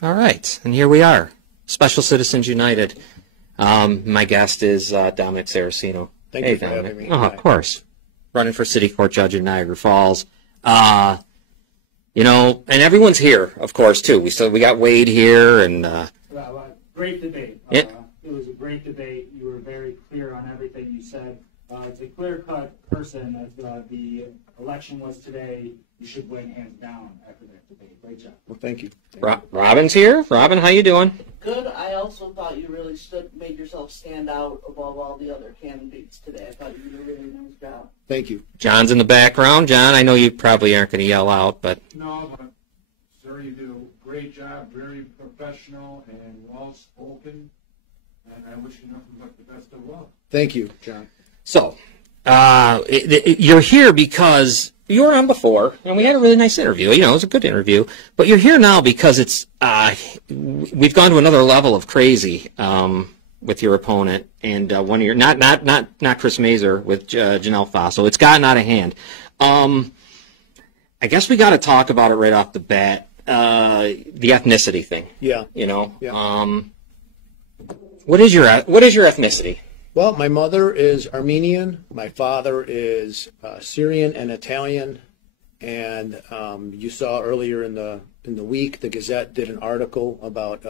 All right, and here we are, Special Citizens United. My guest is Dominic Saraceno. Thank hey, you for Dominic. having me. Oh, of course. Running for City Court Judge in Niagara Falls. You know, and everyone's here, of course, too. We got Wade here, and great debate. It was a great debate. You were very clear on everything you said. It's a clear-cut person. As the election was today, you should win hands down after that debate. Great job. Well, thank you. Robin's here. Robin, how you doing? Good. I also thought you really made yourself stand out above all the other candidates today. I thought you did a really nice job. Thank you. John's in the background. John, I know you probably aren't going to yell out, but... No, but, sir, you do a great job, very professional and well-spoken, and I wish you nothing but the best of luck. Thank you, John. So, you're here because you were on before, and we had a really nice interview. You know, it was a good interview. But you're here now because it's we've gone to another level of crazy with your opponent, and one of your not Chris Mazer with Janelle Faso. It's gotten out of hand. I guess we got to talk about it right off the bat. The ethnicity thing. Yeah. You know. Yeah. What is your ethnicity? Well, my mother is Armenian. My father is Syrian and Italian. And you saw earlier in the week, the Gazette did an article about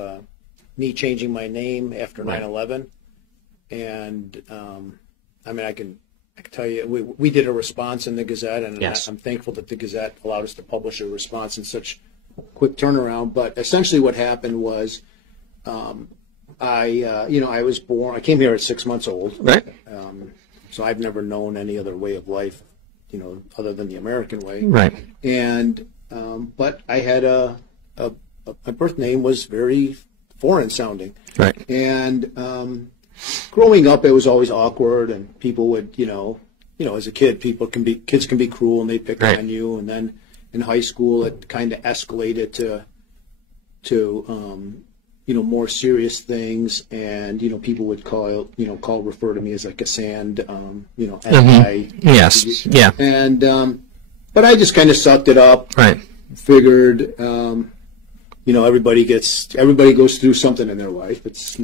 me changing my name after 9/11. And I mean, I can tell you, we did a response in the Gazette, and yes. I'm thankful that the Gazette allowed us to publish a response in such quick turnaround. But essentially, what happened was. I was born. I came here at 6 months old. Right. So I've never known any other way of life, you know, other than the American way. Right. And but I had my birth name was very foreign sounding. Right. And growing up, it was always awkward, and people would, you know, as a kid, kids can be cruel, and they pick right. on you. And then in high school, it kind of escalated to more serious things, and people would refer to me as like a sand, Yes, yeah. And but I just kind of sucked it up. Right. Figured, everybody goes through something in their life. It's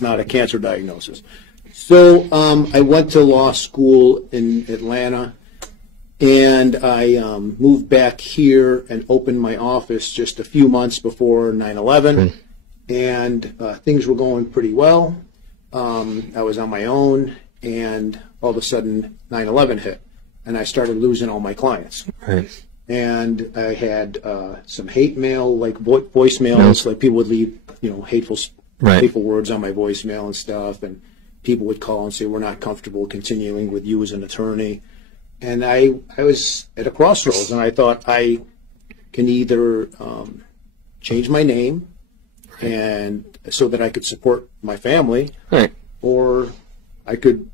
not a cancer diagnosis. So I went to law school in Atlanta, and I moved back here and opened my office just a few months before 9/11. And things were going pretty well. I was on my own, and all of a sudden 9/11 hit, and I started losing all my clients. Right. And I had some hate mail, like voicemails, like people would leave, hateful words on my voicemail and stuff, and people would call and say, we're not comfortable continuing with you as an attorney. And I was at a crossroads, and I thought I can either change my name, and so that I could support my family, right, or I could,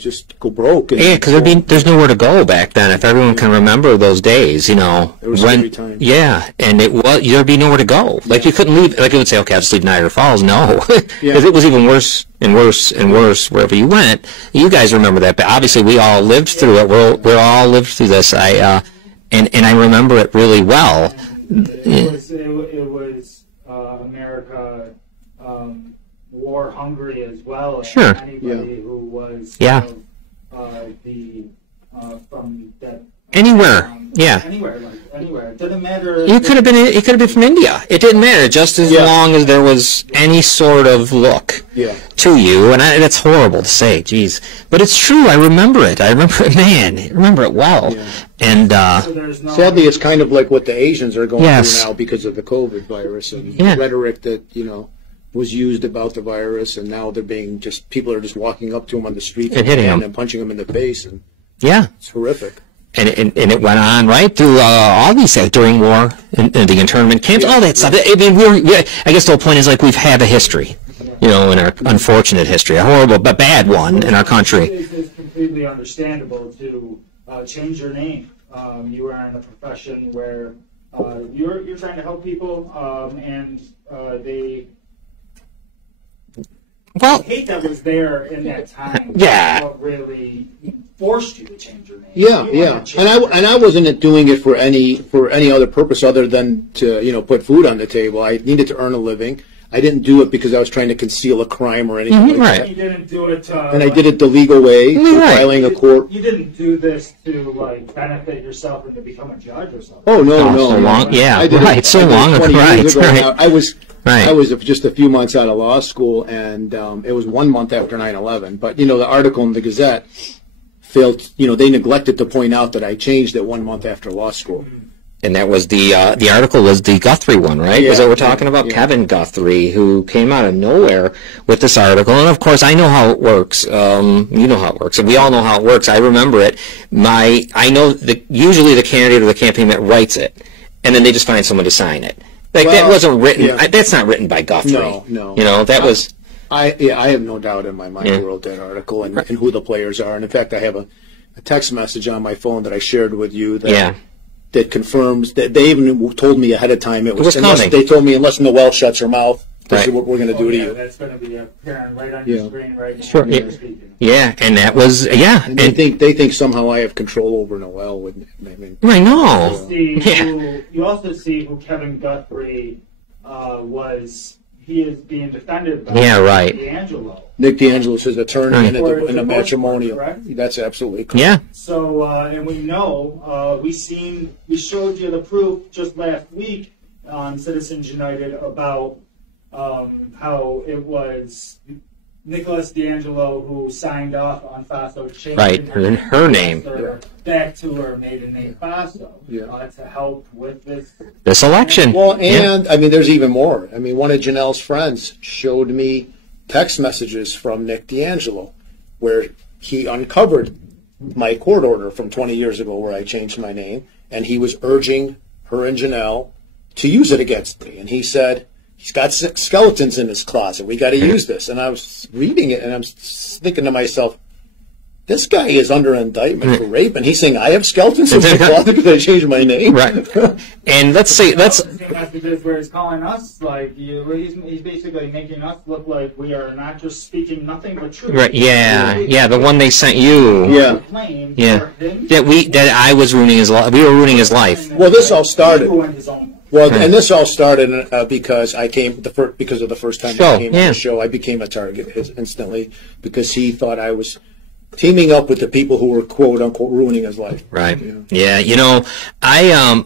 just go broke. Yeah, because there's nowhere to go back then. If everyone can remember those days, It was every time. Yeah, and there'd be nowhere to go. Like you couldn't leave. Like it would say, okay, I'll just leave Niagara Falls. No, because it was even worse and worse and worse wherever you went. You guys remember that, but obviously we all lived through it. We all lived through this. And I remember it really well. It was. America war hungry as well. Sure. Anybody who was from that anywhere, anywhere. It didn't matter. You could have been. It could have been from India. It didn't matter, just as long as there was any sort of look to you. And that's horrible to say, geez, but it's true. I remember it. I remember it well. Yeah. And sadly, it's kind of like what the Asians are going through now because of the COVID virus and the rhetoric that was used about the virus, and now people are just walking up to them on the street and hitting them and punching them in the face, and it's horrific. And it went on right through all these during war and the internment camps, all that stuff. I mean, I guess the whole point is like we've had a history, in our unfortunate history, a horrible but bad one in our country. It's completely understandable to change your name. You are in a profession where you're trying to help people, and the hate that was there in that time. Yeah. What really forced you to change your name. Yeah, You yeah. wanted to change And I wasn't doing it for any other purpose other than to put food on the table. I needed to earn a living. I didn't do it because I was trying to conceal a crime or anything like right. that. You didn't do it. And I did it the legal way, through Right. filing a court. You didn't do this to like benefit yourself or to become a judge or something. Oh no, Oh, no, so no. long, yeah, I did right, it, so I did it long ago, 20 years right, ago right. now. I was Right. just a few months out of law school, and it was 1 month after 9/11. But the article in the Gazette failed. They neglected to point out that I changed it 1 month after law school. And that was the article was the Guthrie one, right? Yeah, Was that we're talking about? yeah. Kevin Guthrie, who came out of nowhere with this article. And of course, I know how it works. You know how it works. And we all know how it works. I remember it. I know usually the candidate or the campaign that writes it, and then they just find someone to sign it. Like, that Well, wasn't written. yeah. That's not written by Guthrie. No. That was. I have no doubt in my mind who wrote that article and who the players are. And in fact, I have a text message on my phone that I shared with you that confirms that they even told me ahead of time it was coming. They told me unless Noelle shuts her mouth, this Right. is what we're going to do to Yeah, you. that's going to be apparent right on Yeah. your screen right now. Sure. when you're speaking. Yeah, and that was And they think somehow I have control over Noelle. I mean, I know. You also see who Kevin Guthrie was. He is being defended by D'Angelo. Nick D'Angelo's his attorney Right. in a matrimonial. Correct? That's absolutely correct. Yeah. So, and we know, we showed you the proof just last week on Citizens United about how it was Nicholas D'Angelo who signed off on Faso changing her name back to her maiden name Faso Yeah. to help with This election. Well, and I mean, there's even more. I mean, one of Janelle's friends showed me text messages from Nick D'Angelo where he uncovered my court order from 20 years ago where I changed my name, and he was urging her and Janelle to use it against me. And he said, he's got skeletons in his closet. We got to use this. And I was reading it, and I'm thinking to myself, this guy is under indictment for rape, and he's saying I have skeletons in my closet because I changed my name. Right. And let's say messages where he's calling us like he's basically making us look like we are not just speaking nothing but truth. Right. Yeah. The one they sent you. Yeah. Yeah. That I was ruining his life. We were ruining his life. Well, this all started. Well, Right. and this all started because I came because of the first time I came on the show. I became a target instantly because he thought I was teaming up with the people who were quote unquote ruining his life. Right. Yeah.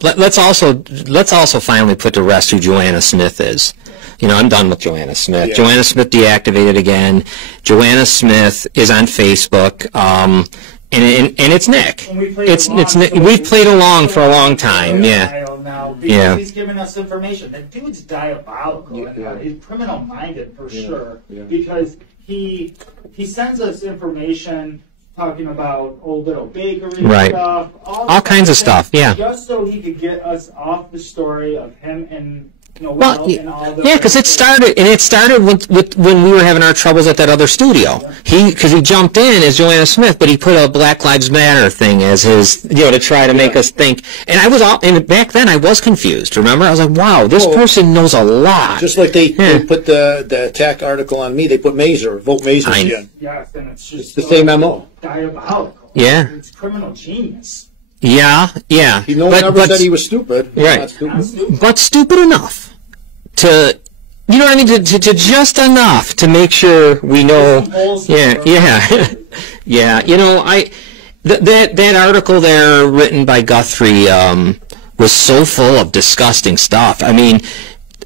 Let's also finally put to rest who Joanna Smith is. I'm done with Joanna Smith. Yeah. Joanna Smith deactivated again. Joanna Smith is on Facebook. And it's Nick. It's Nick. We've played along for a long time. Yeah. Because he's giving us information. That dude's diabolical. He's criminal-minded for sure. Yeah. Because he sends us information talking about old little bakery stuff, all kinds of stuff. Yeah. Just so he could get us off the story of him and. Because it started with when we were having our troubles at that other studio. Because he jumped in as Joanna Smith, but he put a Black Lives Matter thing as his, to try to make us think. And back then I was confused. Remember, I was like, wow, this person knows a lot. Just like they put the attack article on me, they put Mazer, vote Mazer again. Yes, and it's just the same MO. Diabolical. Yeah. It's criminal genius. Yeah. He never said he was stupid. Right. Not stupid. But stupid enough to, to just enough to make sure we know. Yeah. That article there written by Guthrie was so full of disgusting stuff. I mean,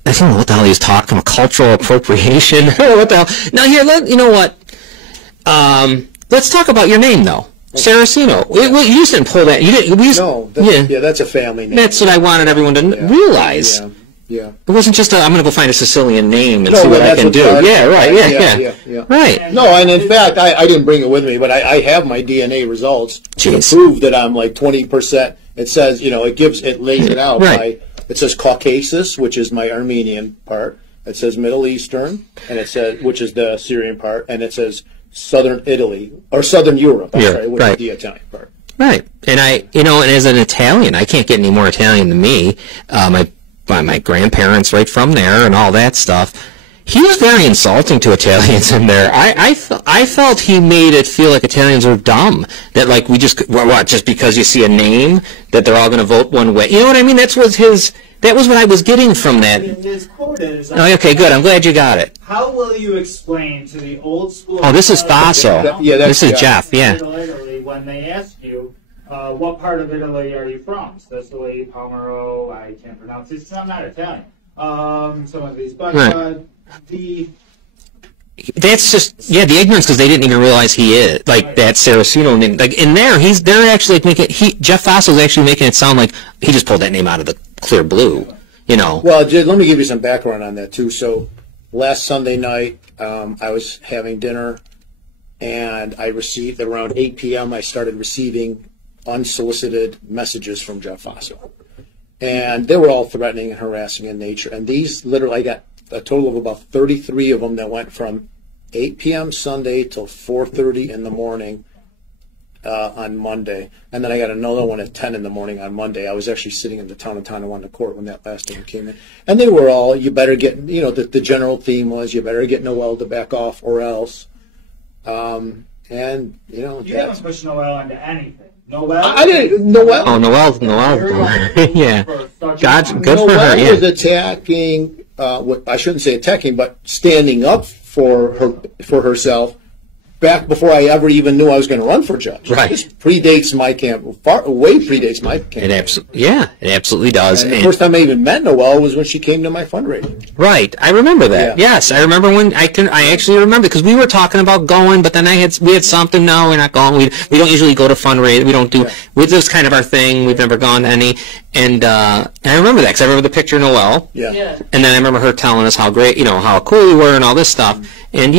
I don't know what the hell he was talking about, cultural appropriation. What the hell? Now here, you know what? Let's talk about your name though. Saraceno. You just didn't pull that. You didn't. That's a family name. That's what I wanted everyone to realize. Yeah. It wasn't just I'm going to go find a Sicilian name and see what I can do. Yeah, right. Yeah. Right. No, and in fact, I didn't bring it with me, but I have my DNA results to prove that I'm like 20%. It says, it lays it out by. It says Caucasus, which is my Armenian part. It says Middle Eastern, and it says which is the Syrian part, and it says Southern Italy or Southern Europe. Which is the Italian part. Right, and and as an Italian, I can't get any more Italian than me. My grandparents right from there and all that stuff. he was very insulting to Italians in there. I felt he made it feel like Italians were dumb. That like we just just because you see a name that they're all going to vote one way. You know what I mean? That was what I was getting from that. His quote is, oh, okay, good. I'm glad you got it. How will you explain to the old school? Oh, this is Faso. Yeah, this is Jeff. Yeah. Italy, when they ask you, what part of Italy are you from? Sicily, Palmero, I can't pronounce it. I'm not Italian. Some of these, but right. That's just the ignorance because they didn't even realize he is like right. That Saraceno name. Like in there, they're actually making Jeff Fossil's actually making it sound like he just pulled that name out of the clear blue. You know. Well, let me give you some background on that too. So last Sunday night, I was having dinner, and I received around 8 p.m. I started receiving unsolicited messages from Jeff Fossil. And they were all threatening and harassing in nature. And these literally, I got a total of about 33 of them that went from 8 p.m. Sunday till 4:30 in the morning on Monday. And then I got another one at 10 in the morning on Monday. I was actually sitting in the town of Tonawanda court when that last one came in. And they were all, you better get, the general theme was, you better get Noel to back off or else. You haven't pushed Noel into anything. Noel? I didn't. Noel. Oh, Noel's. Yeah. God's good for her. Noel was attacking. I shouldn't say attacking, but standing up for herself. Back before I ever even knew I was going to run for judge. Right. This predates my camp. Way predates my camp. It absolutely does. And the first time I even met Noelle was when she came to my fundraiser. Right. I remember that. Yeah. Yes, I remember when I actually remember because we were talking about going, but then we had something. No, we're not going. We don't usually go to fundraiser. We don't do. Yeah. This is kind of our thing. We've never gone to any. And I remember that because I remember the picture of Noelle. Yeah. And then I remember her telling us how great, how cool we were and all this stuff. And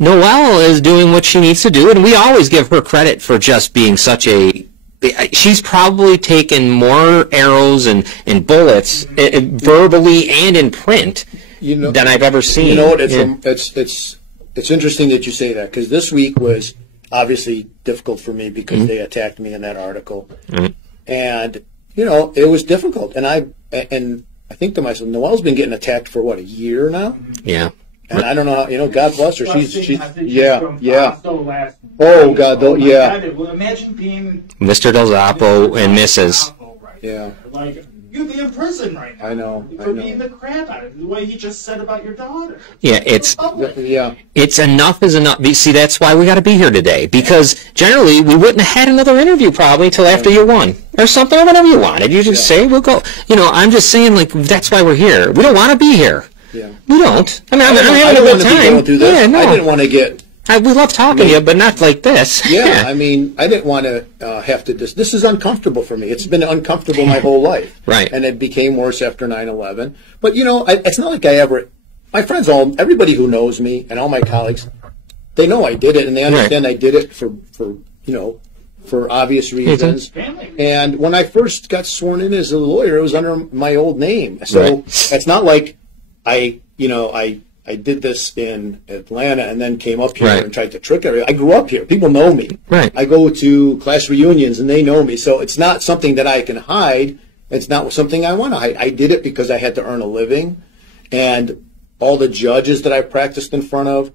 Noelle is doing what she needs to do, and we always give her credit for just being such a. She's probably taken more arrows and bullets verbally and in print than I've ever seen. You know what? It's interesting that you say that because this week was obviously difficult for me because they attacked me in that article, and it was difficult. And I think to myself, Noelle's been getting attacked for what, a year now? Yeah. And I don't know how, God bless her. She's yeah. Oh, God, yeah. Imagine being Mr. Del Zoppo and Mrs. Yeah. Like, you'd be in prison right now. I know. For being the crap out of it, the way he just said about your daughter. Yeah, it's enough is enough. See, that's why we got to be here today. Because generally, we wouldn't have had another interview probably until after you won. Or something, or whatever you wanted. You just say, we'll go. I'm just saying, like, that's why we're here. We don't want to be here. Yeah. We don't. I mean, I'm having a good time. Going through this. Yeah, no. I didn't want to get. We love talking to you, but not like this. Yeah, I mean, I didn't want to have to. This is uncomfortable for me. It's been uncomfortable my whole life. Right. And it became worse after 9/11. But it's not like I ever. My friends, everybody who knows me, and all my colleagues, they know I did it, and they understand I did it for obvious reasons. And when I first got sworn in as a lawyer, it was under my old name. So it's not like I did this in Atlanta and then came up here and tried to trick everybody. I grew up here. People know me. Right. I go to class reunions and they know me. So it's not something that I can hide. It's not something I want to hide. I did it because I had to earn a living. And all the judges that I practiced in front of,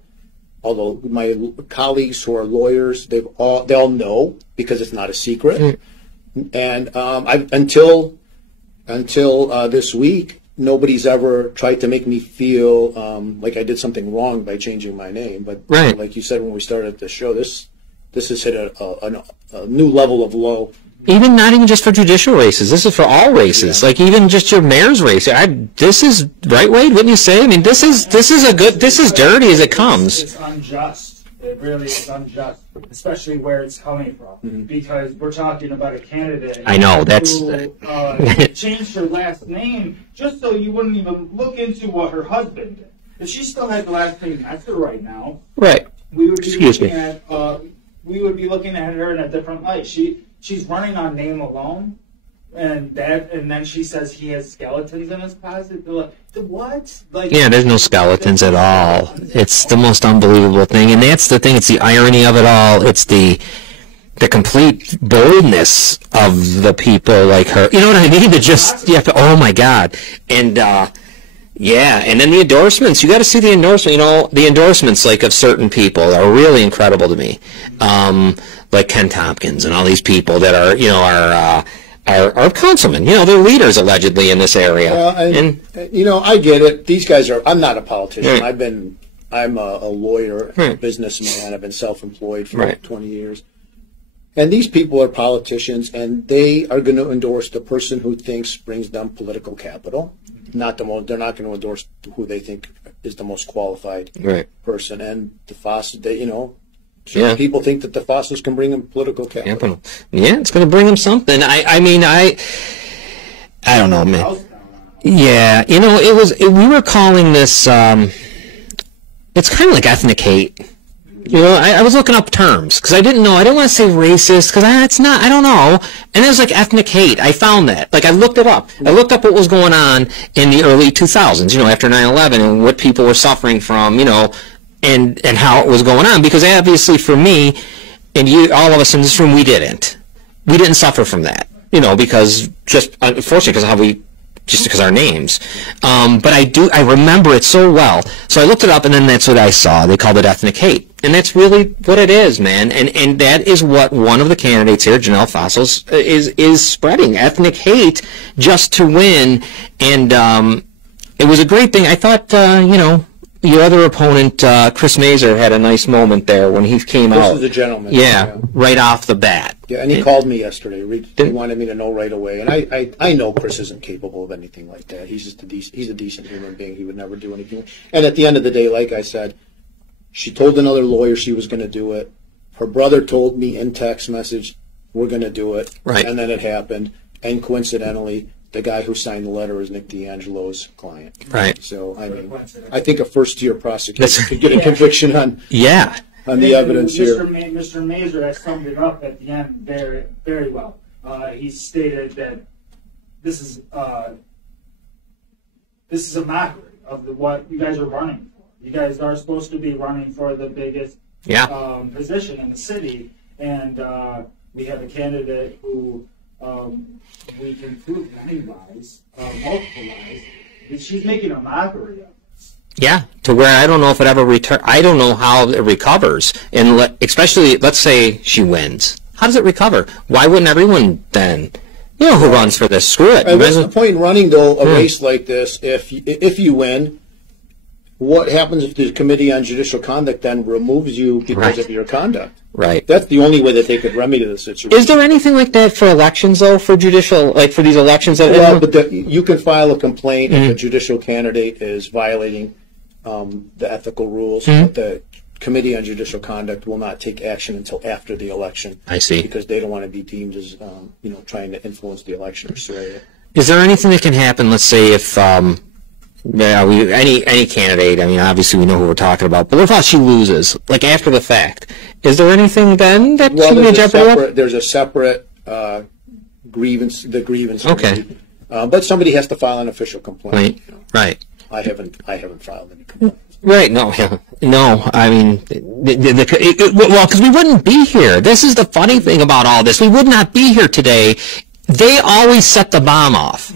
although my colleagues who are lawyers, they all know because it's not a secret. And until this week, nobody's ever tried to make me feel like I did something wrong by changing my name. But like you said when we started the show, this has hit a new level of low. Not even just for judicial races. This is for all races. Yeah. Like even just your mayor's race. This is right, Wade. Wouldn't you say? I mean, this is dirty as it comes. It's unjust. It really is unjust, especially where it's coming from. Because we're talking about a candidate. I know who changed her last name just so you wouldn't even look into what her husband did. If she still had the last name Esther right now, we would be looking at her in a different light. She's running on name alone, and then she says he has skeletons in his closet. They're like, what? Like, there's no skeletons at all. It's the most unbelievable thing, and that's the thing. It's the irony of it all. It's the complete boldness of the people like her. You know what I mean? Oh my God. And Yeah, and then the endorsements. You got to see the endorsement. You know, the endorsements like of certain people are really incredible to me, like Ken Tompkins and all these people that are, you know, are councilmen. You know, they're leaders allegedly in this area. Well, and you know, I get it. These guys are. I'm not a politician. Right. I'm a lawyer, a Right. businessman. I've been self-employed for Right. 20 years. And these people are politicians, and they are going to endorse the person who thinks brings them political capital. Not the most. They're not going to endorse who they think is the most qualified Right. person. And the Fosses, they, you know, Yeah. people think that the Fosses can bring them political capital. Yeah, it's going to bring them something. I mean, I don't know, man. Yeah, you know, we were calling this, it's kind of like ethnic hate. You know, I was looking up terms, because I didn't want to say racist, because it's not, I don't know. And it was like ethnic hate. I found that. Like, I looked it up. I looked up what was going on in the early 2000s, you know, after 9/11, and what people were suffering from, you know, and how it was going on. Because obviously for me, and you, all of us in this room, we didn't suffer from that, you know, because just, unfortunately, because of how we, just because our names. But I remember it so well. So I looked it up, and then that's what I saw. They called it ethnic hate. And that's really what it is, man. And that is what one of the candidates here, Janelle Fossos, is spreading. Ethnic hate just to win. And it was a great thing. I thought, you know, your other opponent, Chris Mazer, had a nice moment there when he came out. This is a gentleman. Yeah, right off the bat. Yeah, and he called me yesterday. He wanted me to know right away, and I know Chris isn't capable of anything like that. He's just he's a decent human being. He would never do anything. And at the end of the day, like I said, she told another lawyer she was going to do it. Her brother told me in text message, "We're going to do it." Right. And then it happened. And coincidentally, the guy who signed the letter is Nick D'Angelo's client. Right. So I mean, I think a first-tier prosecutor could get a conviction on Yeah. the evidence here. Mr. Mazer has summed it up at the end very, very well. He stated that this is a mockery of what you guys are running for. You guys are supposed to be running for the biggest position in the city, and we have a candidate who we can prove many lies, multiple lies, that she's making a mockery of. Yeah, to where I don't know if it ever I don't know how it recovers, and especially, let's say she wins. How does it recover? Why wouldn't everyone then? You know who runs for this? Screw it. And what's the point in running, though, a race like this? If you win, what happens if the Committee on Judicial Conduct then removes you because of your conduct? Right. That's the only way that they could remedy the situation. Is there anything like that for elections, though, for judicial, like for these elections? Well, but you can file a complaint if a judicial candidate is violating the ethical rules. But the Committee on Judicial Conduct will not take action until after the election. I see. Because they don't want to be deemed as, trying to influence the election or sway it. Is there anything that can happen, let's say, if any candidate, I mean, obviously we know who we're talking about, but what if she loses, like after the fact? Is there anything then that she may jeopardize? There's a separate grievance, the grievance. Okay. Committee. But somebody has to file an official complaint. Right. I haven't filed any complaint. Right. No. I mean, well, because we wouldn't be here. This is the funny thing about all this. We would not be here today. They always set the bomb off,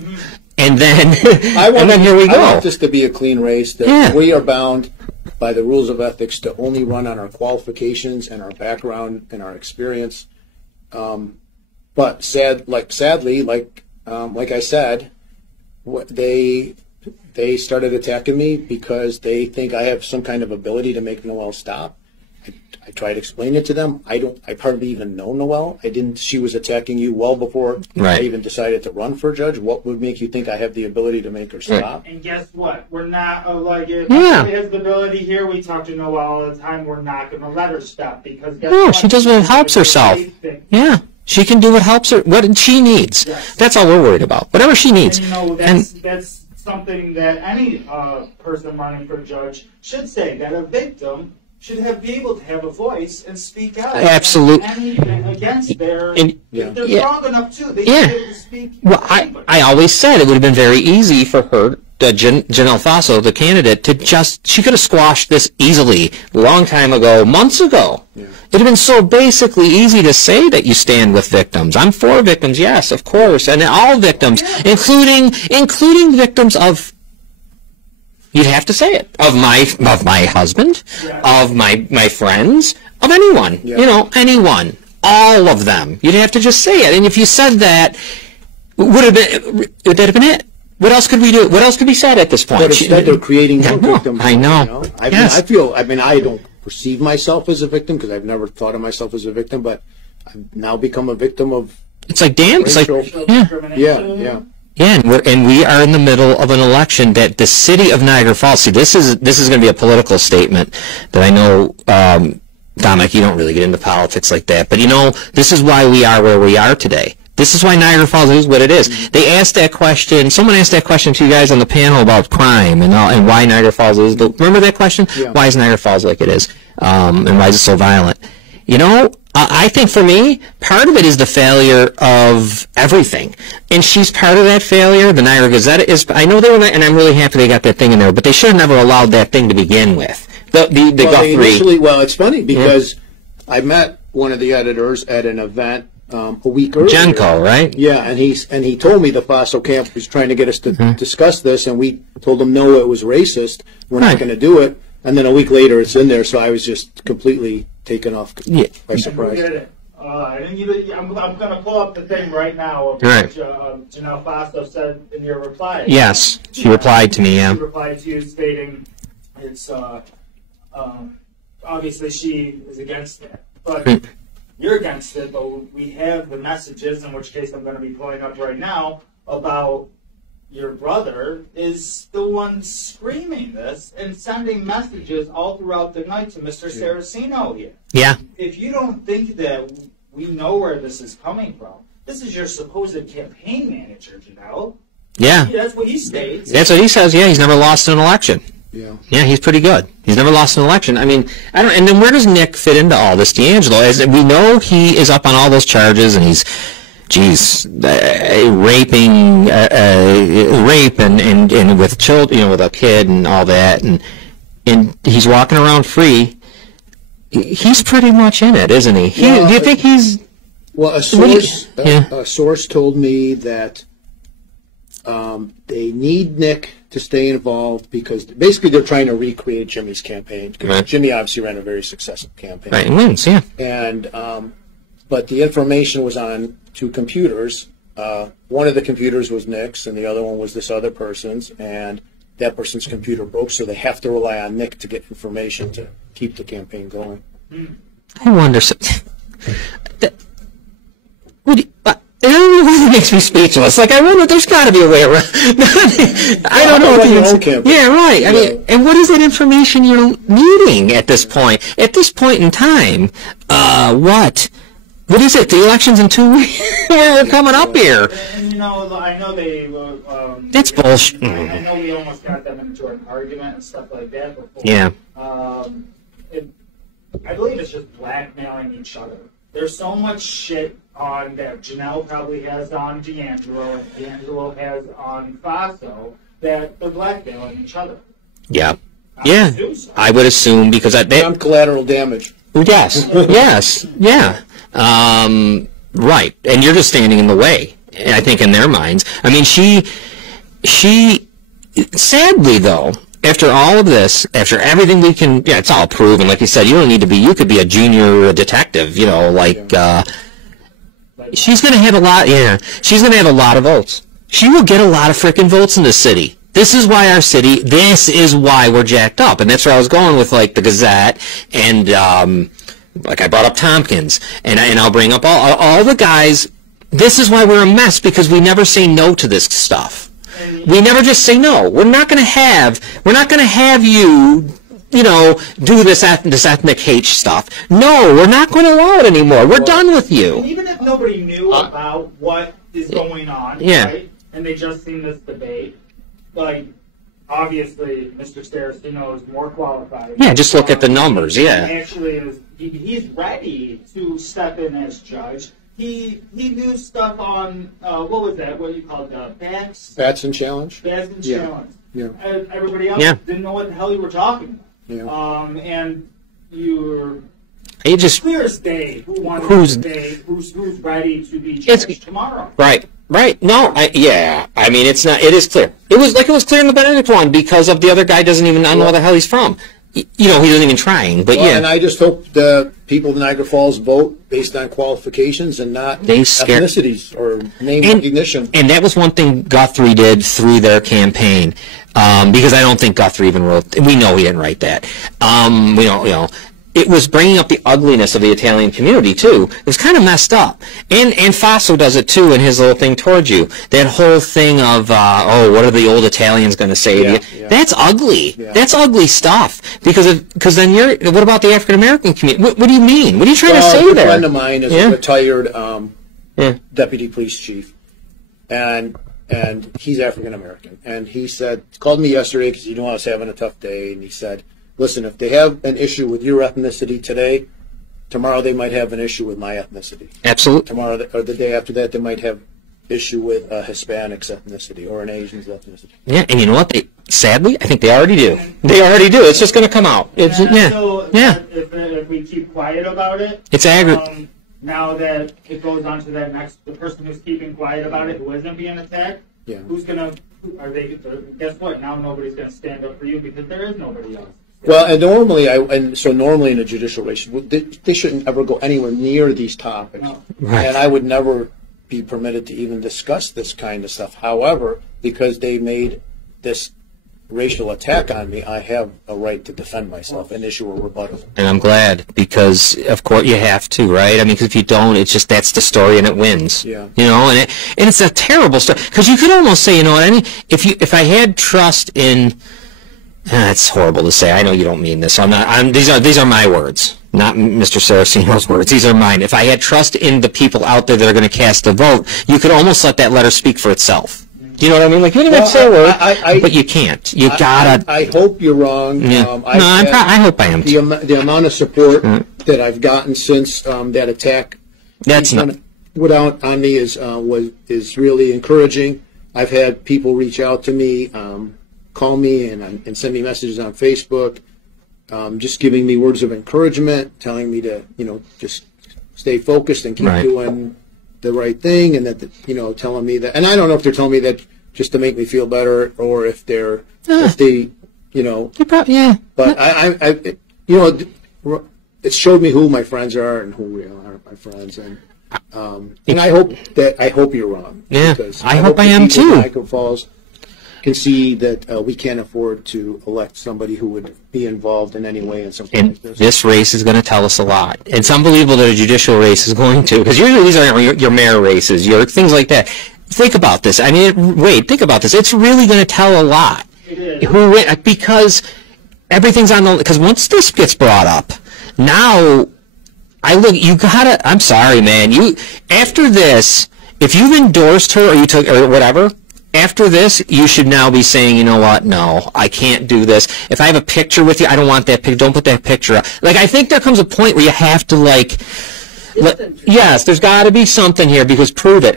and then here we go. I want this to be a clean race. That we are bound by the rules of ethics to only run on our qualifications and our background and our experience. But sadly, like I said, they started attacking me because they think I have some kind of ability to make Noelle stop. I tried to explain it to them. I hardly even know Noelle. She was attacking you well before I even decided to run for judge. What would make you think I have the ability to make her stop? And guess what? We're not if somebody has the ability here. We talk to Noelle all the time. We're not going to let her stop because guess what? She does what helps herself. Yeah. She can do what helps her, what she needs. Yes. That's all we're worried about. Whatever she needs. And that's something that any person running for judge should say, that a victim should be able to have a voice and speak out. Absolutely. Against their, if they're strong enough too, they should be able to speak. Well, I always said it would have been very easy for her, Janelle Fosso, the candidate, she could have squashed this easily a long time ago, months ago. Yeah. It would have been so basically easy to say that you stand with victims. I'm for victims, yes, of course, and all victims, including victims of You'd have to say it of my husband, Yeah. of my friends, of anyone. Yeah. You know, anyone, all of them. You'd have to just say it. And if you said that, would that have been it? What else could we do? What else could be said at this point? But instead, they're creating more I know, victims. I know. You know? Yes. I don't perceive myself as a victim because I've never thought of myself as a victim, but I've now become a victim of. It's like, damn, it's like, racial- yeah. Discrimination. Yeah. Yeah, and we are in the middle of an election that the city of Niagara Falls. See, this is going to be a political statement that I know, Dominic, you don't really get into politics like that, but you know, this is why we are where we are today. This is why Niagara Falls is what it is. They asked that question. Someone asked that question to you guys on the panel about crime and why Niagara Falls is. Remember that question? Yeah. Why is Niagara Falls like it is? And why is it so violent? You know, I think for me, part of it is the failure of everything. And she's part of that failure. The Niagara Gazette is, I know they were, and I'm really happy they got that thing in there, but they should have never allowed that thing to begin with. The Guthrie. Well, it's funny because I met one of the editors at an event a week earlier. Genco, right? Yeah, and he told me the Faso camp was trying to get us to discuss this, and we told him no, it was racist. We're not going to do it. And then a week later, it's in there, so I was just completely taken off by surprise. Get it. I'm going to pull up the thing right now of Right. what Janelle Fasto said in your reply. Yes, she replied to me, yeah. She replied to you stating it's obviously she is against it, but you're against it. But we have the messages, in which case I'm going to be pulling up right now, about your brother is the one screaming this and sending messages all throughout the night to Mr. Saraceno here. Yeah. If you don't think that we know where this is coming from, this is your supposed campaign manager, Janelle. Yeah. That's what he states. That's what he says, yeah, he's never lost an election. Yeah. Yeah, he's pretty good. He's never lost an election. I mean, I don't. And then where does Nick fit into all this? D'Angelo, as we know, he is up on all those charges, and he's, raping, rape, and with children, you know, with a kid and all that, and he's walking around free. He's pretty much in it, isn't he? Well, do you think he's? Well, a source told me that they need Nick to stay involved because basically they're trying to recreate Jimmy's campaign. Because Right. Jimmy obviously ran a very successful campaign. Right, and wins, yeah. And but the information was on two computers. One of the computers was Nick's, and the other one was this other person's. And that person's computer broke, so they have to rely on Nick to get information to keep the campaign going. I wonder. It makes me speechless. Like, I wonder, there's got to be a way around. I don't know what your own the campaign. Yeah, right. I mean, and what is that information you're needing at this point? At this point in time, what? What is it? The election's in 2 weeks. We're coming up here. And you know, I know they. That's bullshit. I know we almost got them into an argument and stuff like that before. Yeah. I believe it's just blackmailing each other. There's so much shit on that Janelle probably has on D'Angelo and D'Angelo has on Faso that they're blackmailing each other. Yeah. Yeah. I would assume because Some collateral damage. Yes. Yes. Yeah. Right. And you're just standing in the way, I think, in their minds. I mean, she, sadly, though, after all of this, after everything we can, yeah, it's all proven. Like you said, you don't need to be, you could be a junior detective, you know, like, she's going to have a lot, she's going to have a lot of votes. She will get a lot of frickin' votes in this city. This is why our city, this is why we're jacked up. And that's where I was going with, like, the Gazette and, like I brought up Tompkins, and I'll bring up all the guys. This is why we're a mess, because we never say no to this stuff. We never just say no. We're not going to have you, you know, do this ethnic hate stuff. No, we're not going to allow it anymore. We're done with you. And even if nobody knew about what is going on, right, and they just seen this debate, like, obviously, Mr. Saraceno is more qualified. Yeah, just look at the numbers, yeah. He actually he's ready to step in as judge. He knew stuff on, what was that? What do you call it? Batson Challenge? Batson Yeah. Challenge. Yeah. Everybody else didn't know what the hell you were talking about. Yeah. And you're just clear as day who wants to debate, who's ready to be judged tomorrow. Right. Right. No, I mean, it's not, it is clear. It was clear in the Benedict one because of the other guy doesn't even know where the hell he's from. He isn't even trying, but And I just hope the people of Niagara Falls vote based on qualifications and not ethnicities or name recognition. And that was one thing Guthrie did through their campaign, because I don't think Guthrie even wrote, we know he didn't write that. It was bringing up the ugliness of the Italian community, too. It was kind of messed up. And Faso does it, too, in his little thing towards you. That whole thing of, what are the old Italians going to say to you? Yeah. That's ugly. Yeah. That's ugly stuff. Because then what about the African-American community? What do you mean? What are you trying to say there? A friend of mine is a retired deputy police chief. And he's African-American. And he called me yesterday because I was having a tough day, and he said, listen, if they have an issue with your ethnicity today, tomorrow they might have an issue with my ethnicity. Absolutely. Tomorrow or the day after that, they might have issue with a Hispanic's ethnicity or an Asian's ethnicity. Yeah, and you know what? Sadly, I think they already do. They already do. It's just going to come out. So if we keep quiet about it, it's aggravating. Now that it goes on to the person who's keeping quiet about it, who isn't being attacked, who's going to? Guess what? Now nobody's going to stand up for you because there is nobody else. Well, and normally in a judicial race, they shouldn't ever go anywhere near these topics, right. And I would never be permitted to even discuss this kind of stuff. However, because they made this racial attack on me, I have a right to defend myself and issue a rebuttal. And I'm glad, because of course you have to, right? I mean, because if you don't, it's just that's the story and it wins. Yeah. And it's a terrible story, because you could almost say, if I had trust in. It's horrible to say. I know you don't mean this. These are my words, not Mr. Saraceno's words. These are mine. If I had trust in the people out there that are going to cast a vote, you could almost let that letter speak for itself. Do you know what I mean? Like, you don't even say a word, but you can't. You gotta. I hope you're wrong. Yeah. I hope I am too. The amount of support that I've gotten since that attack put out on me is really encouraging. I've had people reach out to me. Call me and send me messages on Facebook, just giving me words of encouragement, telling me to just stay focused and keep doing the right thing, and that telling me that. And I don't know if they're telling me that just to make me feel better, or if they But it showed me who my friends are and who really are my friends, and I hope you're wrong. Yeah, I hope I am too. Niagara Falls can see that we can't afford to elect somebody who would be involved in any way in something like this. This race is going to tell us a lot. It's unbelievable that a judicial race is going to, because usually these are your mayor races, your things like that. Think about this. I mean, think about this. It's really going to tell a lot. Because everything's on the, because once this gets brought up, now, I'm sorry, man. After this, if you've endorsed her or whatever, after this, you should now be saying, you know what, no, I can't do this. If I have a picture with you, I don't want that picture. Don't put that picture up. Like, I think there comes a point where you have to, yes, there's got to be something here, because prove it.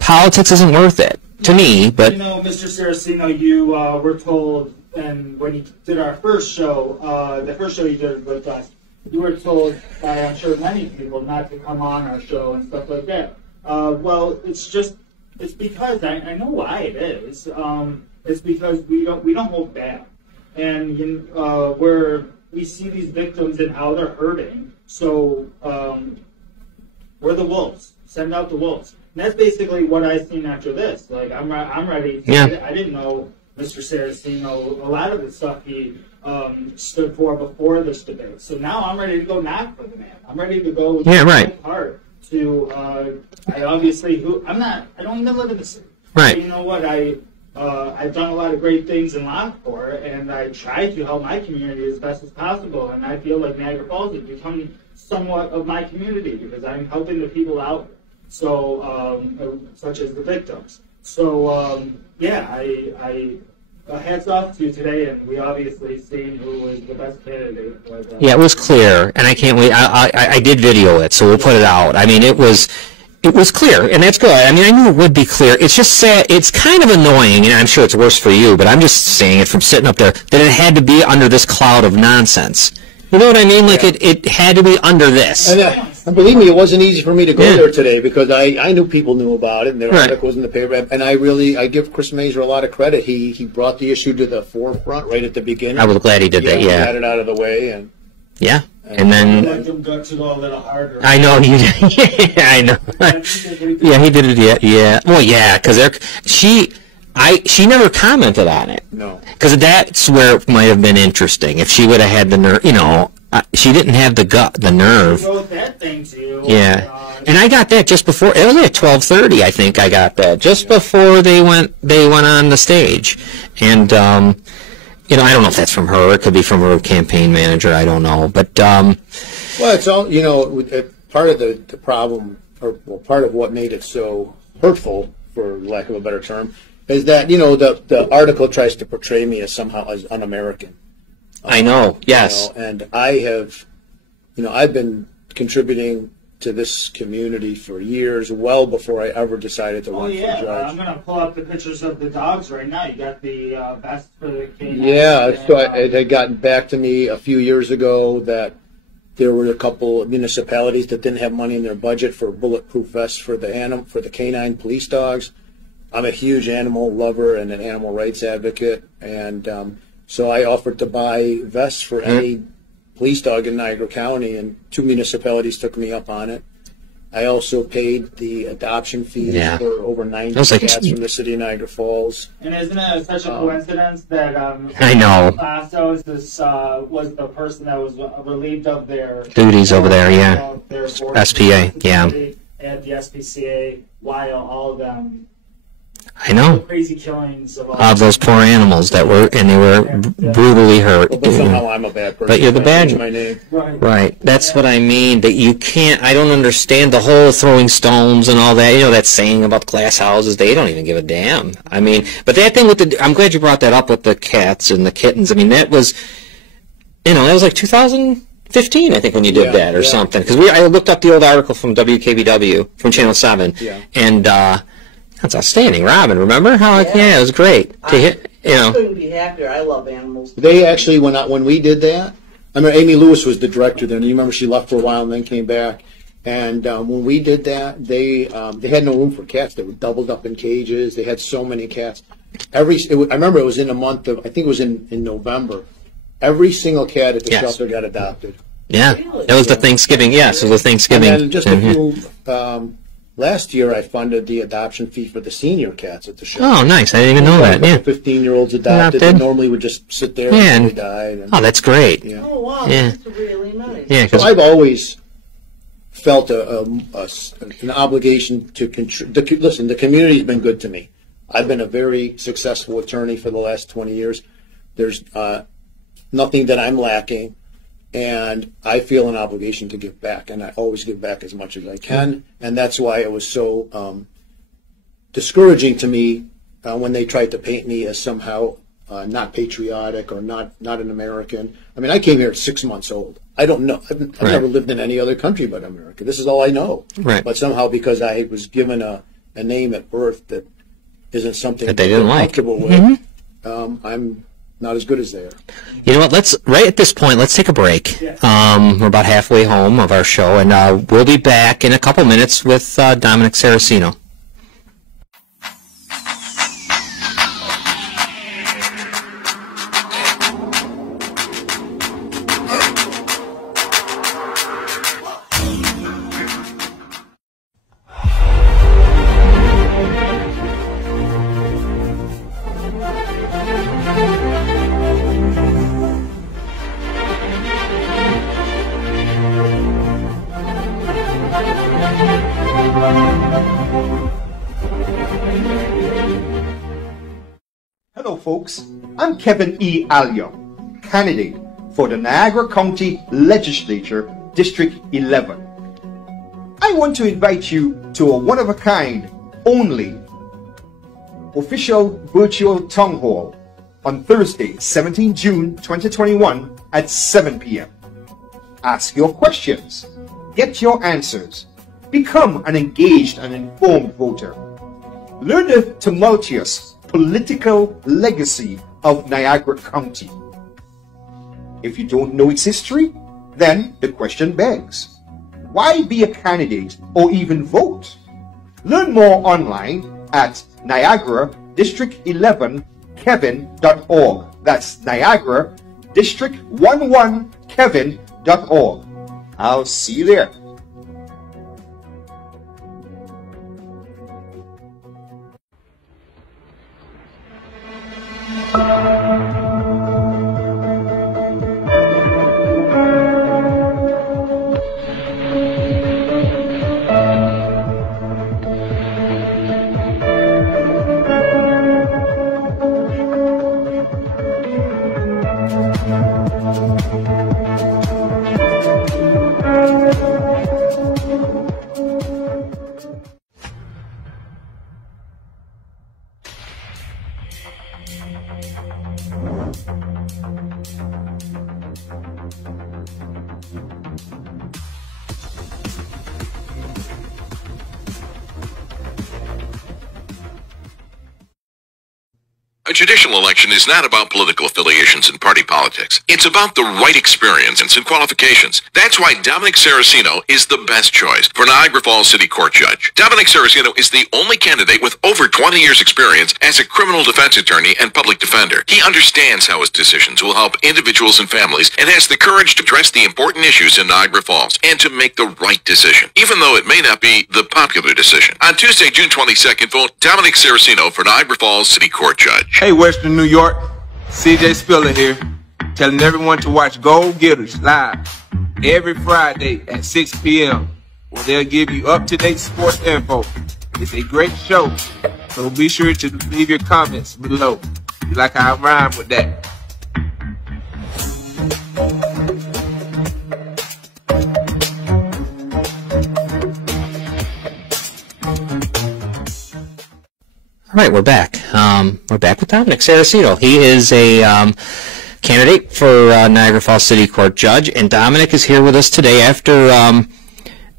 Politics isn't worth it, to me, but. Mr. Saraceno, you were told, and when you did our first show, the first show you did with us, you were told by, I'm sure, many people not to come on our show and stuff like that. Well, it's because I know why it is. It's because we don't hold back, and we see these victims and how they're hurting. So we're the wolves. Send out the wolves. And that's basically what I've seen after this. Like, I'm ready. I didn't know Mr. Saraceno, a lot of the stuff he stood for before this debate. So now I'm ready to go knock for the man. I'm ready to go with my heart. I don't even live in the city. Right. But you know what? I've done a lot of great things in Lockport, and I try to help my community as best as possible. And I feel like Niagara Falls is becoming somewhat of my community because I'm helping the people out. So, such as the victims. So, hats off to you today, and we obviously seen who was the best candidate. Yeah, it was clear, and I can't wait. I did video it, so we'll put it out. I mean, it was clear, and that's good. I mean, I knew it would be clear. It's just sad. It's kind of annoying, and I'm sure it's worse for you, but I'm just saying it from sitting up there, that it had to be under this cloud of nonsense. You know what I mean? Like it had to be under this. And believe me, it wasn't easy for me to go there today because I knew people knew about it and there were articles in the paper. And I give Chris Mazur a lot of credit. He brought the issue to the forefront right at the beginning. I was glad he did that. He got it out of the way and. Yeah, and then let them gut it all a little harder. I know he did. Yeah, I know. Yeah, he did it. Yeah. Well, yeah, because she never commented on it. No. Because that's where it might have been interesting if she would have had the nerve. You know, she didn't have the nerve. I wrote that thing to you. Yeah, and I got that just before. It was at 12:30. I think I got that just before they went on the stage, and. You know, I don't know if that's from her. It could be from her campaign manager. I don't know. But, well, it's all, you know, part of the problem, or well, part of what made it so hurtful, for lack of a better term, is that, you know, the article tries to portray me as somehow as un-American. I know, yes. You know, and I have, you know, I've been contributing to this community for years, well before I ever decided to run for judge. I'm going to pull up the pictures of the dogs right now. You got the vest for the canine. Yeah, so it had gotten back to me a few years ago that there were a couple of municipalities that didn't have money in their budget for bulletproof vests for the canine police dogs. I'm a huge animal lover and an animal rights advocate, and so I offered to buy vests for any police dog in Niagara County, and 2 municipalities took me up on it. I also paid the adoption fees for over 90 cats from the city of Niagara Falls. And isn't it such a coincidence that I know Bastos was the person that was relieved of their duties over there, their SPA, at the SPCA, while all of them. I know. Crazy killings of those poor animals that were brutally hurt. Well, but somehow I'm a bad person. But you're the bad my name. Right. That's what I mean. That you can't. I don't understand the whole throwing stones and all that. You know that saying about glass houses. They don't even give a damn. I mean, but that thing with I'm glad you brought that up with the cats and the kittens. I mean, that was, you know, that was like 2015, I think, when you did that or something. Because I looked up the old article from WKBW from Channel 7, and. That's outstanding, Robin. Remember how? Yeah, it was great to hit. You know, I couldn't be happier. I love animals. They actually, when we did that, I remember Amy Lewis was the director then. You remember she left for a while and then came back. And when we did that, they had no room for cats. They were doubled up in cages. They had so many cats. I remember it was in a month of, I think it was in November. Every single cat at the shelter got adopted. Yeah, really? It was the Thanksgiving. Yes, it was the Thanksgiving. And then just a few. Last year, I funded the adoption fee for the senior cats at the shelter. Oh, nice. I didn't even know that. Yeah. 15-year-olds adopted. They normally would just sit there until they died. And, that's great. Yeah. Oh, wow. That's really nice. Yeah, so I've always felt an obligation to contribute. Listen, the community's been good to me. I've been a very successful attorney for the last 20 years. There's nothing that I'm lacking. And I feel an obligation to give back, and I always give back as much as I can. And that's why it was so discouraging to me when they tried to paint me as somehow not patriotic or not an American. I mean, I came here at 6 months old. I don't know. I've never lived in any other country but America. This is all I know. Right. But somehow, because I was given a name at birth that isn't something that they didn't like, comfortable with, I'm not as good as they are. You know what? Right at this point, let's take a break. We're about halfway home of our show, and we'll be back in a couple minutes with Dominic Saraceno. Hello folks, I'm Kevin E. Alyo, candidate for the Niagara County Legislature, District 11. I want to invite you to a one-of-a-kind, only, official virtual town hall on Thursday, 17 June 2021 at 7 p.m. Ask your questions, get your answers, become an engaged and informed voter. Learn the tumultuous political legacy of Niagara County. If you don't know its history, Then the question begs, why be a candidate or even vote? Learn more online at niagaradistrict11kevin.org. That's Niagara District11kevin.org. I'll see you there. A judicial election is not about political affiliations and party politics. It's about the right experience and qualifications. That's why Dominic Saraceno is the best choice for Niagara Falls City Court Judge. Dominic Saraceno is the only candidate with over 20 years experience as a criminal defense attorney and public defender. He understands how his decisions will help individuals and families and has the courage to address the important issues in Niagara Falls and to make the right decision, even though it may not be the popular decision. On Tuesday, June 22nd, vote Dominic Saraceno for Niagara Falls City Court Judge. Hey, Western New York, CJ Spiller here, telling everyone to watch Gold Getters live every Friday at 6 p.m. where they'll give you up-to-date sports info. It's a great show, so be sure to leave your comments below. You like how I rhyme with that? All right, we're back. We're back with Dominic Saraceno. He is a candidate for Niagara Falls City Court Judge, and Dominic is here with us today after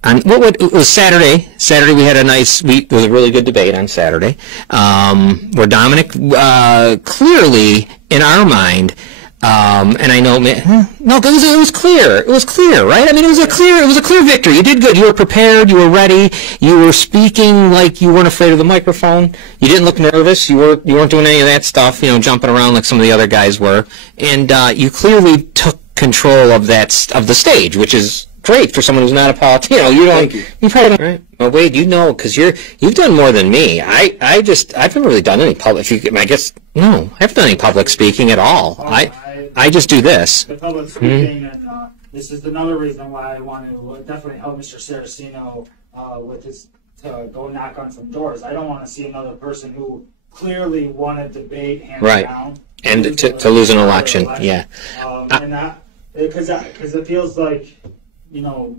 it was Saturday. Saturday we had a it was a really good debate on Saturday, where Dominic clearly, in our mind, and I know, no, it was clear. It was clear, right? I mean, it was a clear victory. You did good. You were prepared. You were ready. You were speaking like you weren't afraid of the microphone. You didn't look nervous. You weren't doing any of that stuff, jumping around like some of the other guys were. And you clearly took control of the stage, which is great for someone who's not a politician. Thank you. You probably don't. Right. Well, Wade, because you've done more than me. I haven't really done any public. I guess no, I haven't done any public speaking at all. I just do this. The public speaking, and this is another reason why I want to definitely help Mr. Saraceno with his to go knock on some doors. I don't want to see another person who clearly won a debate hands down and to lose an election. Yeah, and because it feels like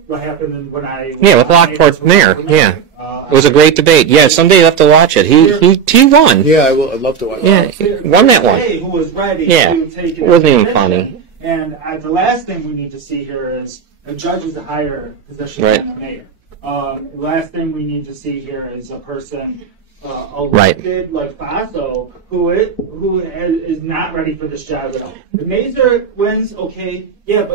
what happened when I with Lockport Mayor. Yeah, it was a great debate. Yeah, someday you have to watch it. He won. Yeah, I'd love to watch it. Yeah, won that one. Who was ready to take it wasn't even funny. And the last thing we need to see here is a judge is a higher position than a mayor. The last thing we need to see here is a person elected like Faso who is not ready for this job at all. The Mazer wins, okay, but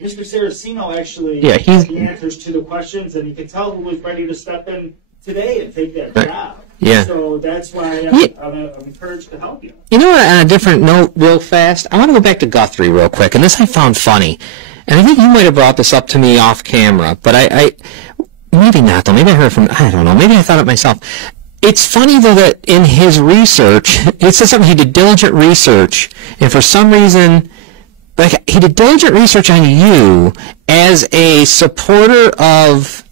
Mr. Saraceno actually has the answers to the questions, and you can tell who was ready to step in today and take that job. Yeah. So that's why I'm encouraged to help you. On a different note, real fast, I want to go back to Guthrie real quick, and this I found funny. And I think you might have brought this up to me off camera, but I maybe not, though. Maybe I heard I don't know. Maybe I thought it myself. It's funny, though, that in his research, it says something, he did diligent research, and for some reason, he did diligent research on you as a supporter of,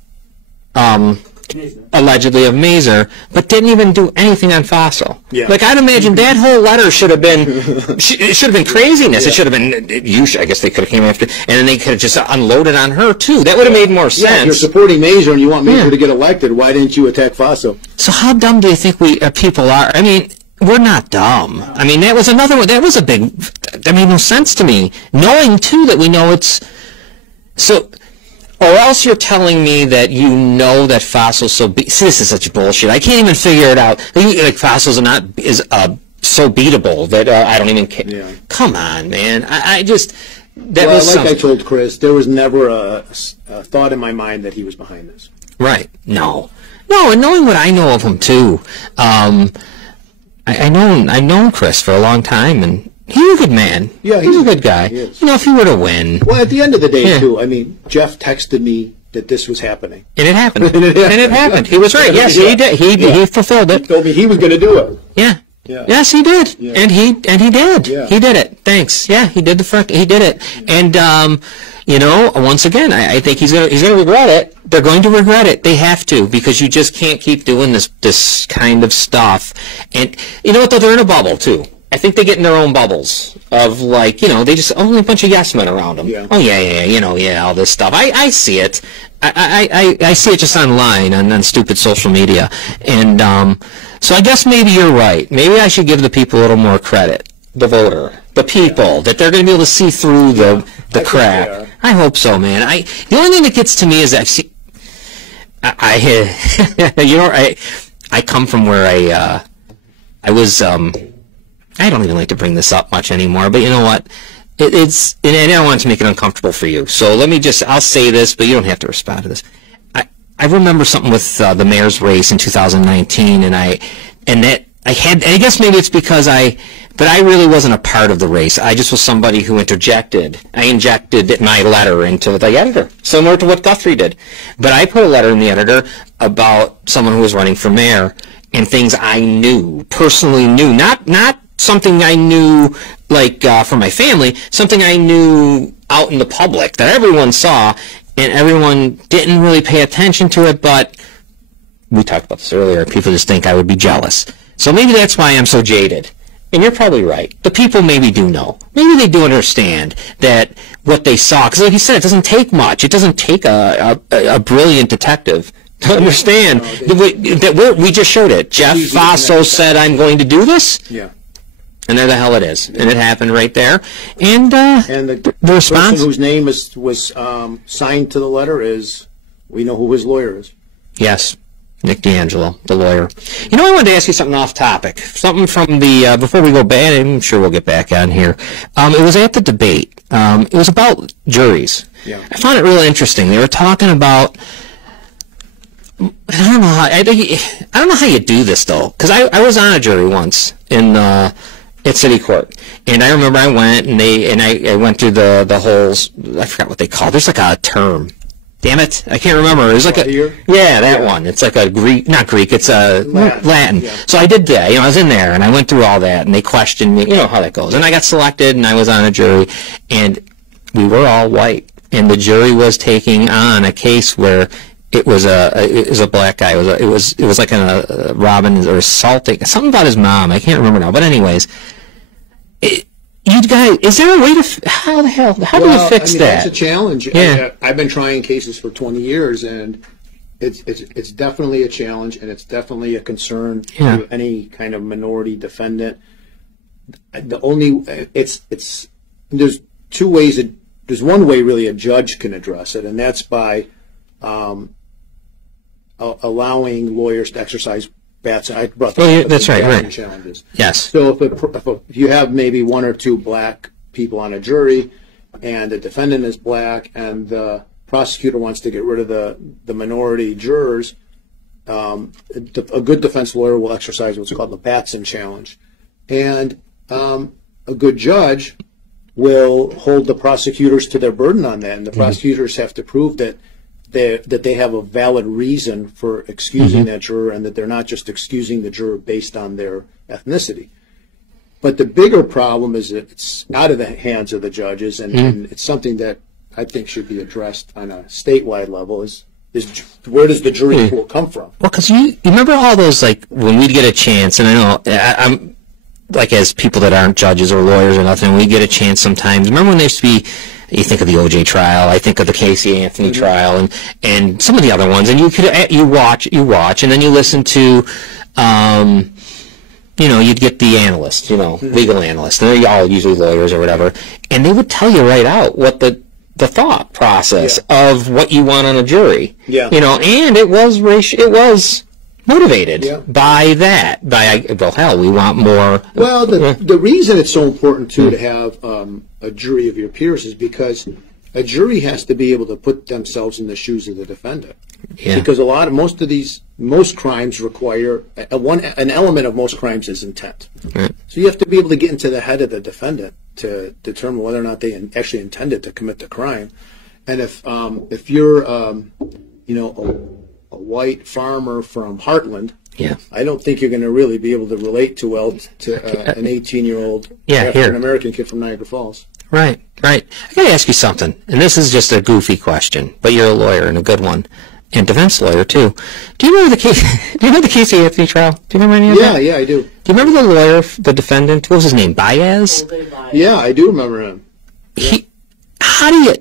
allegedly of Mazer, but didn't even do anything on Fossil. Yeah. I'd imagine that whole letter should have been, it should have been craziness. Yeah. It should have been, I guess they could have came after, and then they could have just unloaded on her, too. That would have made more sense. Yeah, if you're supporting Mazer and you want Mazer to get elected, why didn't you attack Fossil? So how dumb do you think we people are? I mean, we're not dumb. I mean, that was another one. That was a big, that made no sense to me. Knowing, too, that we know it's, so, or else you're telling me that that Fossil's see, this is such bullshit. I can't even figure it out. Fossil's so beatable that I don't even care. Yeah. Come on, man. that well, was like something. I told Chris, there was never a thought in my mind that he was behind this. Right. No, and knowing what I know of him too, I've known Chris for a long time, and he's a good man. Yeah, he's a good guy. He is. You know, if he were to win, well, at the end of the day, too. I mean, Jeff texted me that this was happening, and it happened. and it happened. He was right. Yes, he did. He fulfilled it. He told me he was going to do it. Yeah. Yeah. Yes, he did, yeah. and he did. Yeah. He did it. Thanks. Yeah, he did he did it, and you know, once again, I think he's gonna regret it. They're going to regret it. They have to, because you just can't keep doing this kind of stuff. And you know what? Though, they're in a bubble too. I think they get in their own bubbles of, like, you know, they just only a bunch of yes men around them. Yeah. Oh yeah, you know, yeah, all this stuff. I see it. I see it just online on stupid social media, and so I guess maybe you're right. Maybe I should give the people a little more credit. The voter, the people, that they're going to be able to see through the crap. I hope so, man. The only thing that gets to me is I've seen. You know, I come from where I was. I don't even like to bring this up much anymore, but you know what? It's, and I don't want to make it uncomfortable for you. So I'll say this, but you don't have to respond to this. I remember something with the mayor's race in 2019, and I guess maybe it's because but I really wasn't a part of the race. I just was somebody who interjected. I injected my letter into the editor, similar to what Guthrie did. But I put a letter in the editor about someone who was running for mayor and things I personally knew, not something I knew like from my family, something I knew out in the public that everyone saw, and everyone didn't really pay attention to it, but we talked about this earlier. People just think I would be jealous. So maybe that's why I'm so jaded. And you're probably right. The people maybe do know. Maybe they do understand that what they saw, because like you said, it doesn't take much. It doesn't take a brilliant detective to understand that we just showed it. Jeff Faso said, I'm going to do this. Yeah. And there the hell it is. And it happened right there. And the response? person whose name was signed to the letter we know who his lawyer is. Yes. Nick D'Angelo, the lawyer. You know, I wanted to ask you something off topic. Something from the, before we go back, I'm sure we'll get back on here. It was at the debate. It was about juries. Yeah. I found it really interesting. They were talking about, I don't know how you do this, though. Because I was on a jury once at City Court. And I remember I went, and I went through the whole, I forgot what they call it. There's like a term. Damn it, I can't remember. It was like that one. It's like a not Greek, it's a Latin. Yeah. So I did that. You know, I was in there, and I went through all that, and they questioned me. You know how that goes. And I got selected, and I was on a jury, and we were all white. And the jury was taking on a case where it was a black guy. It was like a robbing or assaulting, something about his mom. I can't remember now. But anyways, you guys, is there a way to, how do we fix that? That's a challenge. Yeah. I've been trying cases for 20 years, and it's definitely a challenge, and it's definitely a concern to any kind of minority defendant. There's two ways. There's one way really a judge can address it, and that's by allowing lawyers to exercise bats. I brought that's right. Challenges. Yes. So if you have maybe one or two black people on a jury, and the defendant is black, and the prosecutor wants to get rid of the minority jurors, a good defense lawyer will exercise what's called the Batson challenge, and a good judge will hold the prosecutors to their burden on that, and the prosecutors have to prove that they have a valid reason for excusing that juror, and that they're not just excusing the juror based on their ethnicity. But the bigger problem is that it's out of the hands of the judges, and it's something that I think should be addressed on a statewide level. Is where does the jury pool come from? Well, because you remember all those, like, when we'd get a chance, and I know I'm like, as people that aren't judges or lawyers or nothing, we get a chance sometimes. Remember when there used to be, you think of the O.J. trial, I think of the Casey Anthony trial, and some of the other ones, and you watch, and then you listen to, you'd get the analyst, legal analyst, and they're all usually lawyers or whatever, and they would tell you right out what the thought process of what you want on a jury. Yeah. And it was racial. It was motivated by that. Well, hell, we want more. Well, the reason it's so important, too, to have a jury of your peers is because a jury has to be able to put themselves in the shoes of the defendant. Yeah. Because most crimes require, an element of most crimes is intent. Right. So you have to be able to get into the head of the defendant to determine whether or not they actually intended to commit the crime. And if you're, a white farmer from Heartland, I don't think you're going to really be able to relate too well to an 18-year-old African-American kid from Niagara Falls. Right. I got to ask you something, and this is just a goofy question, but you're a lawyer and a good one, and defense lawyer too. Do you remember the case? Do you remember the Casey Anthony trial? Do you remember any of that? Yeah, I do. Do you remember the lawyer, the defendant? What was his name? Baez? Yeah, I do remember him. How do you?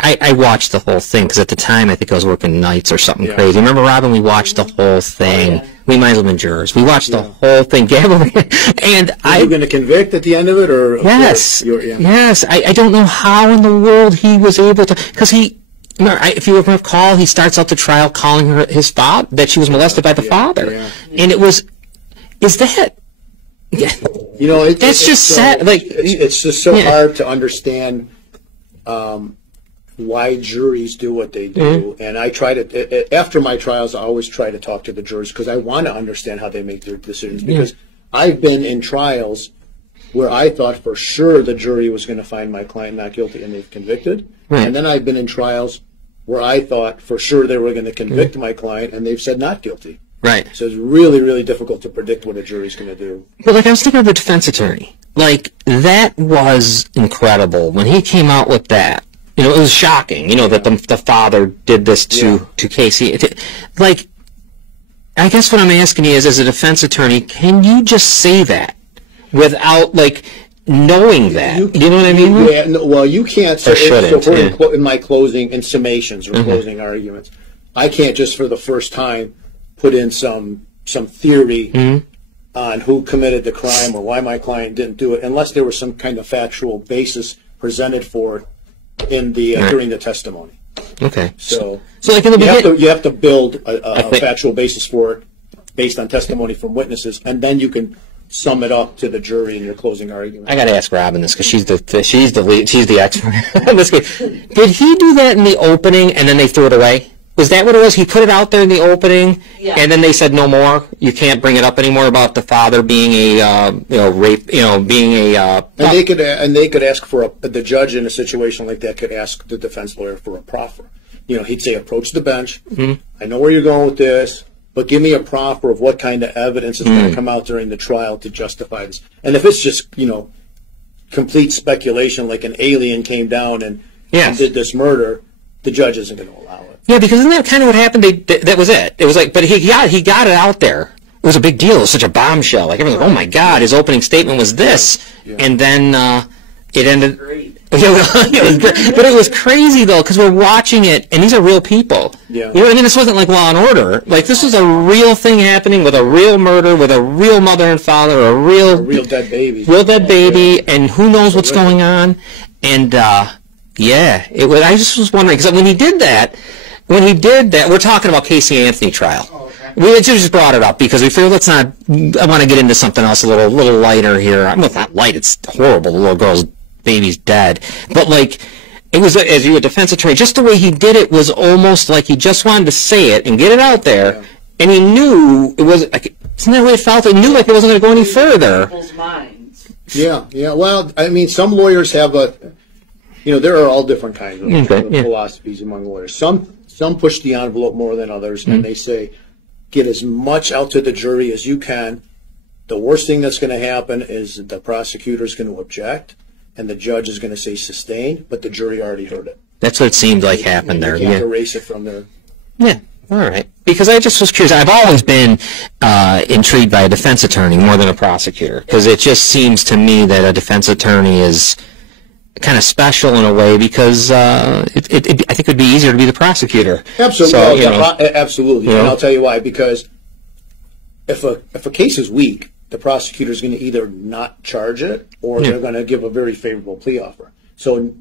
I watched the whole thing because at the time I think I was working nights or something crazy. Remember, Robin? We watched the whole thing. Oh, yeah. We might as well have been jurors. We watched the whole thing. And Are you going to convict at the end of it, or yes, yes. I don't know how in the world he was able to, because if you recall, he starts out the trial calling her his father, that she was molested by the father, and it was, is that? Yeah. That's just sad. Like it's just so hard to understand. Why juries do what they do, and I try to, after my trials, I always try to talk to the jurors because I want to understand how they make their decisions, because I've been in trials where I thought for sure the jury was going to find my client not guilty and they've convicted, and then I've been in trials where I thought for sure they were going to convict my client and they've said not guilty. Right. So it's really, really difficult to predict what a jury's going to do. But I was thinking of the defense attorney. That was incredible when he came out with that. It was shocking, that the father did this to Casey. I guess what I'm asking you is, as a defense attorney, can you just say that without, knowing that? You know what I mean? Well, you can't. So in my closing, in summations or closing arguments, I can't just for the first time put in some theory on who committed the crime or why my client didn't do it, unless there was some kind of factual basis presented for it in the during the testimony. Okay. So like in the you have to build a factual basis for it based on testimony from witnesses, and then you can sum it up to the jury in your closing argument. I got to ask Robin this because she's the expert in this case. Did he do that in the opening and then they threw it away? Was that what it was? He put it out there in the opening, and then they said no more. You can't bring it up anymore about the father being a rape, being a. And they could ask for the judge in a situation like that could ask the defense lawyer for a proffer. He'd say, approach the bench. I know where you're going with this, but give me a proffer of what kind of evidence is going to come out during the trial to justify this. And if it's just complete speculation, like an alien came down and did this murder, the judge isn't going to allow it. Yeah, because isn't that kind of what happened? That was it. It was but he got it out there. It was a big deal. It was such a bombshell. Everyone's like, oh my God, his opening statement was this. And then it ended. It was great. But it was crazy, though, because we're watching it, and these are real people. Yeah. This wasn't like Law and Order. This was a real thing happening with a real murder, with a real mother and father, a real dead baby. Real dead baby, and who knows what's going on. And, it was. I just was wondering, because when he did that, we're talking about Casey Anthony trial. Oh, okay. We just brought it up because we figured I want to get into something else a little lighter here. I mean, it's not light, it's horrible. The little girl's baby's dead. But it was, as you a defense attorney, just the way he did it was almost like he just wanted to say it and get it out there, and he knew it was, isn't that the way it felt? He knew it wasn't going to go any further. People's minds. Yeah. Well, I mean, some lawyers have there are all different kinds of philosophies among lawyers. Some push the envelope more than others, and they say, get as much out to the jury as you can. The worst thing that's going to happen is the prosecutor is going to object, and the judge is going to say sustained, but the jury already heard it. That's what it seemed like happened there. You can't erase it from there. Yeah, all right. Because I just was curious. I've always been intrigued by a defense attorney more than a prosecutor, because it just seems to me that a defense attorney is kind of special in a way, because I think it would be easier to be the prosecutor. Absolutely, absolutely. And I'll tell you why. Because if a case is weak, the prosecutor is going to either not charge it or they're going to give a very favorable plea offer. So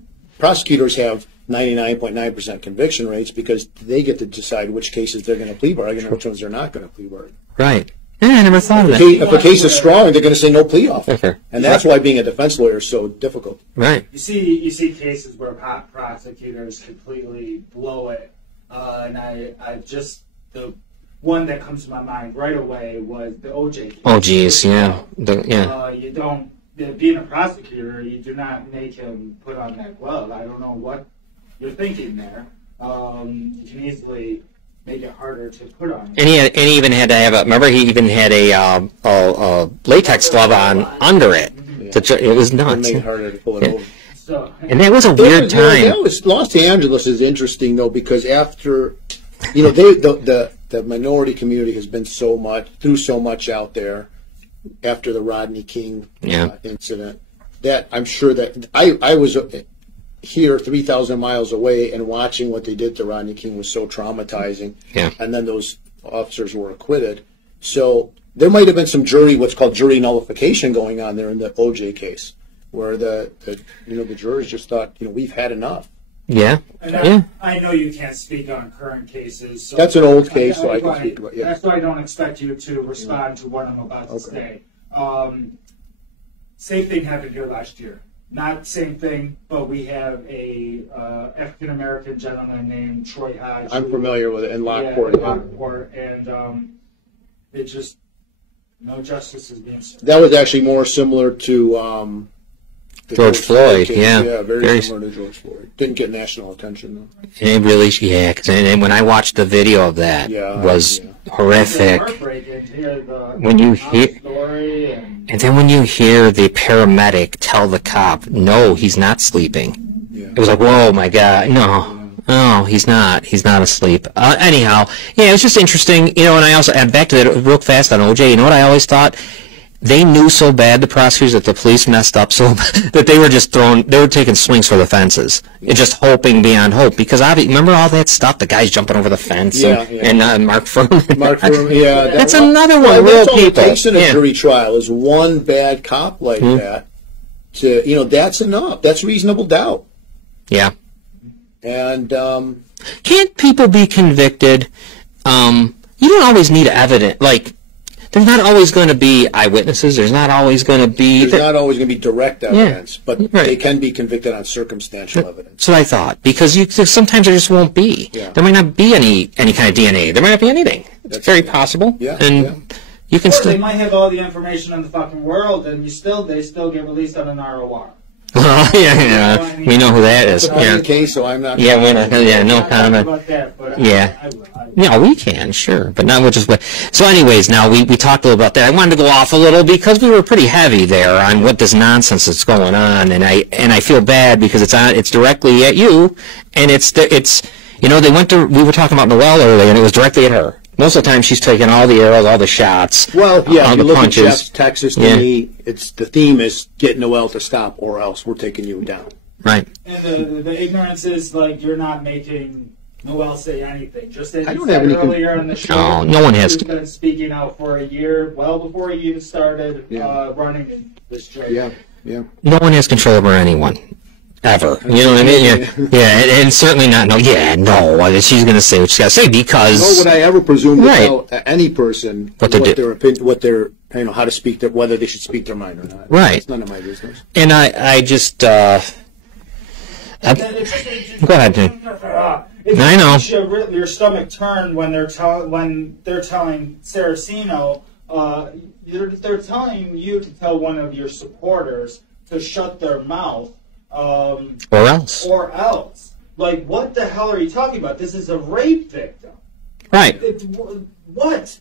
prosecutors have 99.9% conviction rates because they get to decide which cases they're going to plea bargain and which ones they're not going to plea bargain. Right. Yeah, I never thought of that. If a case is strong, they're going to say no plea offer. And that's why being a defense lawyer is so difficult. Right. You see cases where prosecutors completely blow it. And I just, the one that comes to my mind right away was the OJ case. Oh, geez, yeah. You don't, being a prosecutor, you do not make him put on that glove. I don't know what you're thinking there. You can easily make it harder to put on. And he even had to have remember, he even had a latex glove on under it. Yeah. It was nuts. It made it harder to pull it over. So, and that was a weird time. Los Angeles is interesting, though, because after, the minority community has been through so much out there after the Rodney King incident, that I'm sure that I was here 3,000 miles away, and watching what they did to Rodney King was so traumatizing. Yeah. And then those officers were acquitted. So there might have been some what's called jury nullification going on there in the OJ case, where the jurors just thought, we've had enough. Yeah. And I know you can't speak on current cases. So that's an old case, so I can speak about it. Yeah. That's why I don't expect you to respond to what I'm about to say. Same thing happened here last year. Not same thing, but we have a African-American gentleman named Troy Hodge. I'm familiar with it, in Lockport. Yeah, Lockport, and it just, no justice is being served. That was actually more similar to George Floyd, yeah, very similar to George Floyd. Didn't get national attention though. It really, and when I watched the video of that, was horrific. When you hear, and then when you hear the paramedic tell the cop, "No, he's not sleeping," it was like, "Whoa, my God, no, he's not asleep." Anyhow, it was just interesting, and I also add back to that real fast on OJ. You know what I always thought? They knew so bad, the prosecutors, that the police messed up so bad that they were just taking swings for the fences, and just hoping beyond hope. Because remember all that stuff, the guys jumping over the fence, and Mark Furman. That's another one. Real people. All it takes in a jury trial is one bad cop like that. That's enough. That's reasonable doubt. Yeah. And can't people be convicted? You don't always need evidence, there's not always going to be eyewitnesses. There's not always going to be... There's not always going to be direct evidence, but they can be convicted on circumstantial evidence. That's what I thought, because sometimes there just won't be. Yeah. There might not be any kind of DNA. There might not be anything. It's very possible. Yeah. And you can they might have all the information in the fucking world, and they still get released on an ROR. Well, we know who that is. That's the case, so I'm not. No comment. We can, sure, but not just. So, anyways, now we talked a little about that. I wanted to go off a little because we were pretty heavy there on what this nonsense that's going on, and I feel bad because it's directly at you, and we were talking about Noelle earlier, and it was directly at her. Most of the time, she's taking all the arrows, all the shots, all the punches. Look at Jeff's Texas to me, the theme is get Noelle to stop, or else we're taking you down. Right. And the ignorance is you're not making Noelle say anything. Just as you said earlier in the show, no one has to. Been speaking out for a year, well before he even started running this trade. Yeah. No one has control over anyone. Ever. You know what I mean? And certainly not, she's going to say what she's got to say because... Nor would I ever presume to tell any person what their opinion, how to speak, whether they should speak their mind or not. Right. It's none of my business. And I just... go ahead, Jim. I know. Your stomach turn when they're telling Saraceno, they're telling you to tell one of your supporters to shut their mouth. Or else. What the hell are you talking about? This is a rape victim. Right. What?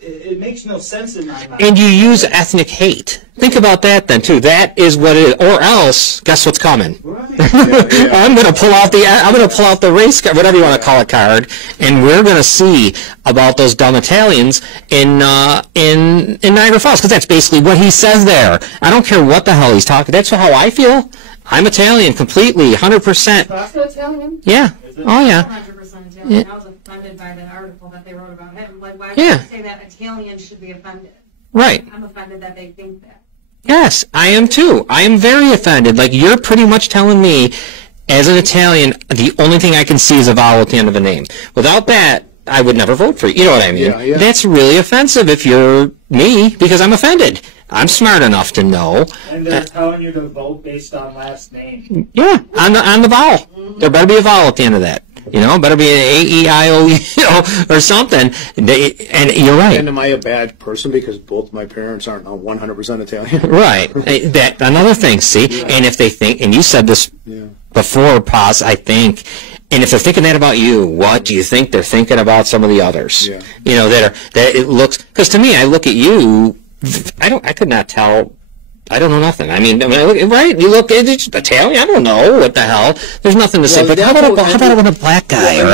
It makes no sense in my mind. And you use ethnic hate. Think about that then, too. That is what it is. Or else, guess what's coming? Right. I'm going to pull out the race card, whatever you want to call it, card, and we're going to see about those dumb Italians in Niagara Falls, because that's basically what he says there. I don't care what the hell he's talking. That's how I feel. I'm Italian, completely, 100%. Also Italian? Yeah. Oh, yeah. 100% Italian. I was offended by that article that they wrote about him. Why would you say that Italians should be offended? Right. I'm offended that they think that. Yes, I am too. I am very offended. You're pretty much telling me, as an Italian, the only thing I can see is a vowel at the end of a name. Without that, I would never vote for you. You know what I mean? Yeah. That's really offensive if you're me, because I'm offended. I'm smart enough to know. And they're telling you to vote based on last name. Yeah, on the vowel. There better be a vowel at the end of that. Better be an A-E-I-O-U, or something. And you're right. And am I a bad person because both my parents aren't 100% Italian? Right. That another thing. See, and if they think, and you said this before, Paz, I think. And if they're thinking that about you, what do you think they're thinking about some of the others? Yeah. That it looks, because to me, I look at you, I could not tell. I don't know nothing. I mean, right? You look Italian. I don't know what the hell. There's nothing to say. But how about when a black guy or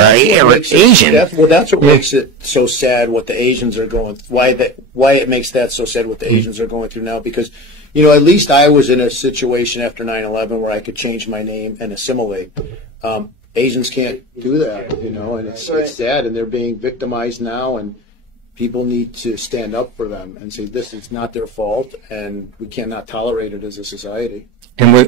Asian? That's what makes it so sad. What the Asians are going. Why it makes that so sad. What the Asians are going through now, because at least I was in a situation after 9/11 where I could change my name and assimilate. Asians can't do that, and it's sad, and they're being victimized now, and people need to stand up for them and say this is not their fault, and we cannot tolerate it as a society. And we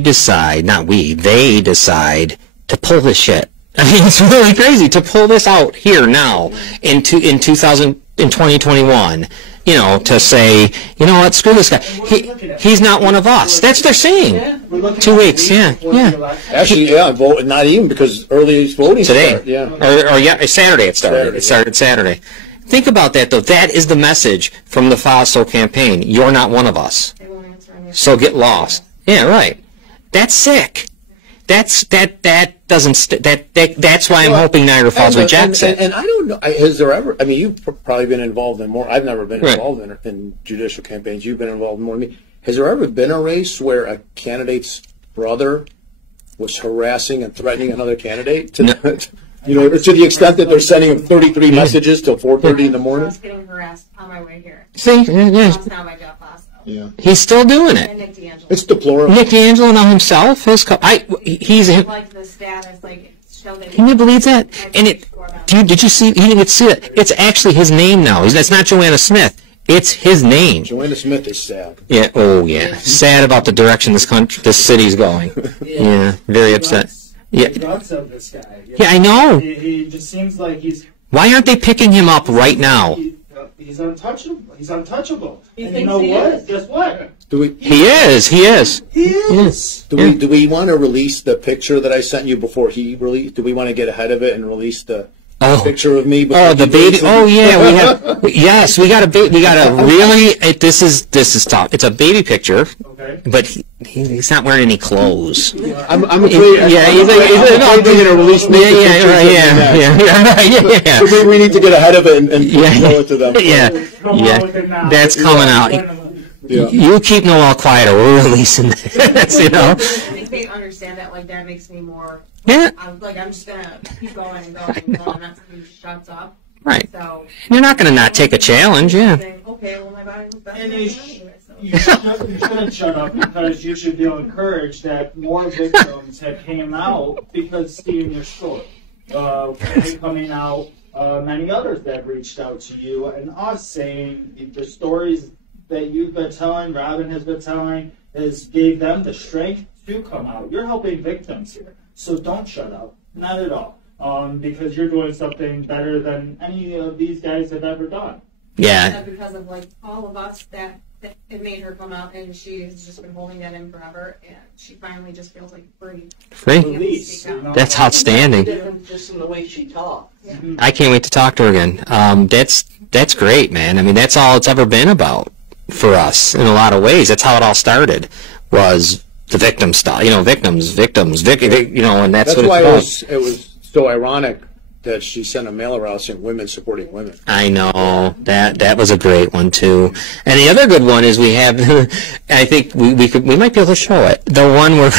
decide, not we, they decide to pull this shit. I mean, it's really crazy to pull this out here now in 2021. To say, you know what, screw this guy. He's not one of us. That's what they're saying. 2 weeks, yeah. Actually, vote, not even, because early voting today. Or Saturday it started. It started Saturday. Think about that, though. That is the message from the FOSO campaign. You're not one of us. So get lost. Yeah, right. That's sick. That's why I'm hoping Niagara Falls rejects it. And I don't know, has there ever, I mean, you've probably been involved in more, I've never been involved in judicial campaigns, you've been involved in more than me. Has there ever been a race where a candidate's brother was harassing and threatening another candidate? To the extent that they're sending him 33 messages till 4:30 in the morning? I was getting harassed on my way here. See? That's not my job, also. Yeah. He's still doing it. And Nick D'Angelo. It's deplorable. Nick D'Angelo now himself, he's like the status, can you believe that? And did you see? You didn't get to see it. It's actually his name now. It's not Joanna Smith. It's his name. Joanna Smith is sad. Yeah. Oh, yeah. Sad about the direction this city's going. Yeah. Very upset. Yeah. The guts of this guy. Yeah, I know. He just seems like he's. Why aren't they picking him up right now? He's untouchable. He's untouchable. And you know what? is. Guess what? He is. Do we want to release the picture that I sent you before he released? Do we want to get ahead of it and release the picture of me? Oh, the baby. Oh, yeah. We have. Yes, we got a really. This is tough. It's a baby picture. Okay. But he's not wearing any clothes. I'm afraid. Yeah, he's going to release me. Yeah. So maybe we need to get ahead of it and show it to them. Yeah. That's coming out. Yeah. You keep Noel quiet, or we're releasing this. I think they understand that. Like that makes me more. Yeah. I'm just gonna keep going and going and going. Not somebody who shuts up. Right. So you're not gonna not take a challenge, yeah. Okay, well my body was better. And you shouldn't shut up, because you should feel encouraged that more victims have came out, because Steven, you're short. Coming out, many others that have reached out to you and us saying the stories that you've been telling, Robin has been telling, gave them the strength to come out. You're helping victims here, so don't shut up, not at all, because you're doing something better than any of these guys have ever done. Yeah. Because of all of us that it made her come out, and she has just been holding that in forever, and she finally just feels like free. Release. That's outstanding. Just in the way she talks. Yeah. I can't wait to talk to her again. That's great, man. I mean, that's all it's ever been about for us in a lot of ways. That's how it all started, was the victim stuff. Victims, and that's what why it's it was so ironic that she sent a mailer out saying women supporting women. I know. That was a great one, too. And the other good one is we have, I think we might be able to show it. The one where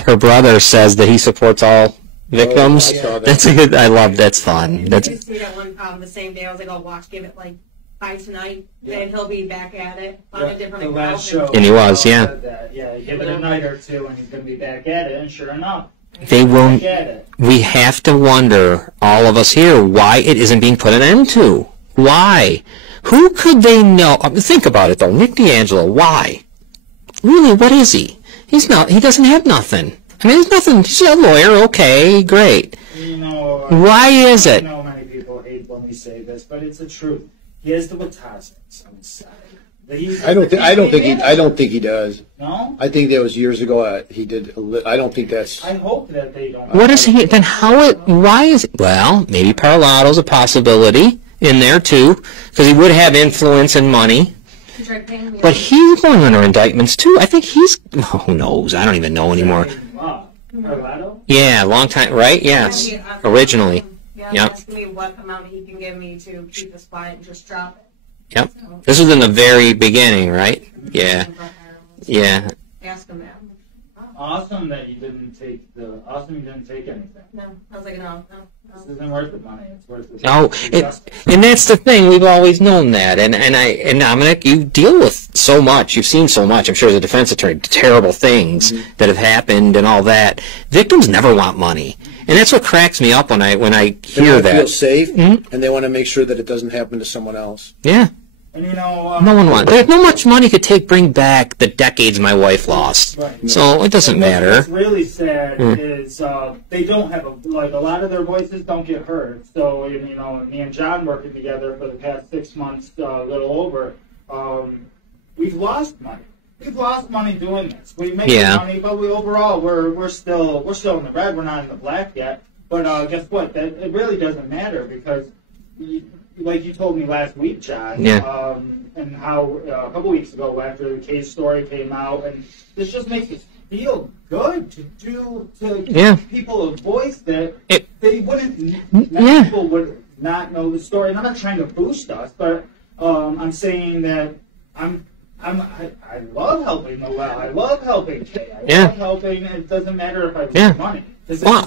her brother says that he supports all victims. I saw that. That's a good, that's fun. I see that one the same day. I was like, I'll give it by tonight, then he'll be back at it on a different account. Last show. And he was, yeah. Yeah, give it a night or two and he's going to be back at it, and sure enough. They won't. We have to wonder, all of us here, why it isn't being put an end to. Why? Who could they know? Think about it, though. Nick D'Angelo, why? Really, what is he? He's not. He doesn't have nothing. I mean, there's nothing. He's a lawyer. Okay, great. You know, Why is I it? know many people hate when we say this, but it's the truth. He has the Watazas on his side. I don't think he does. No? I think that was years ago. He did. I don't think that's. I hope that they don't. What is he? Then why is it? Well, maybe Parlato's a possibility in there too, because he would have influence and money. But he's going under indictments too. I think he's. Who knows? I don't even know anymore. Parlato? Yeah, long time. Right? Yes. Originally. Yeah, Yep. ask me what amount he can give me to keep this quiet and just drop it. Yep. This was in the very beginning, right? Yeah. Yeah. Ask him that. Awesome that you didn't take anything. No, I was like, no. This isn't worth the money. It's worth the Oh, and that's the thing. We've always known that. And Dominic, you deal with so much. You've seen so much. I'm sure as a defense attorney, terrible things that have happened and all that. Victims never want money, and that's what cracks me up when I hear that. They feel safe, and they want to make sure that it doesn't happen to someone else. Yeah. And you know, No one wants. There's no much money could bring back the decades my wife lost. Right. So it doesn't matter. What's really sad is they don't have a lot of their voices don't get heard. So you know, me and John working together for the past 6 months, a little over, we've lost money. We've lost money doing this. We make money, but we're still in the red. We're not in the black yet. But guess what? That it really doesn't matter because. Like you told me last week, John, and how a couple weeks ago after the case story came out, and this just makes it feel good to give people a voice that they wouldn't. People would not know the story. And I'm not trying to boost us, but I'm saying that I love helping Noel. I love helping Kay. I love helping. It doesn't matter if I lose money. Well,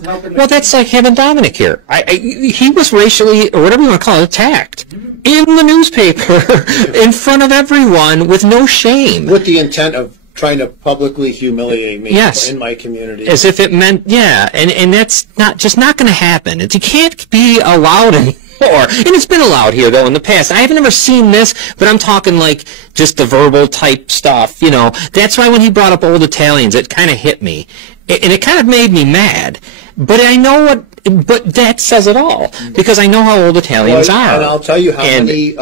that's like having Dominic here. He was racially, or whatever you want to call it, attacked in the newspaper in front of everyone with no shame. With the intent of trying to publicly humiliate me in my community. As if it meant, and that's not going to happen. You can't be allowed anymore. And it's been allowed here, though, in the past. I haven't ever seen this, but I'm talking like just the verbal type stuff, you know. That's why when he brought up old Italians, it kind of hit me. And it kind of made me mad. But I know but that says it all. Because I know how old Italians are. And I'll tell you how many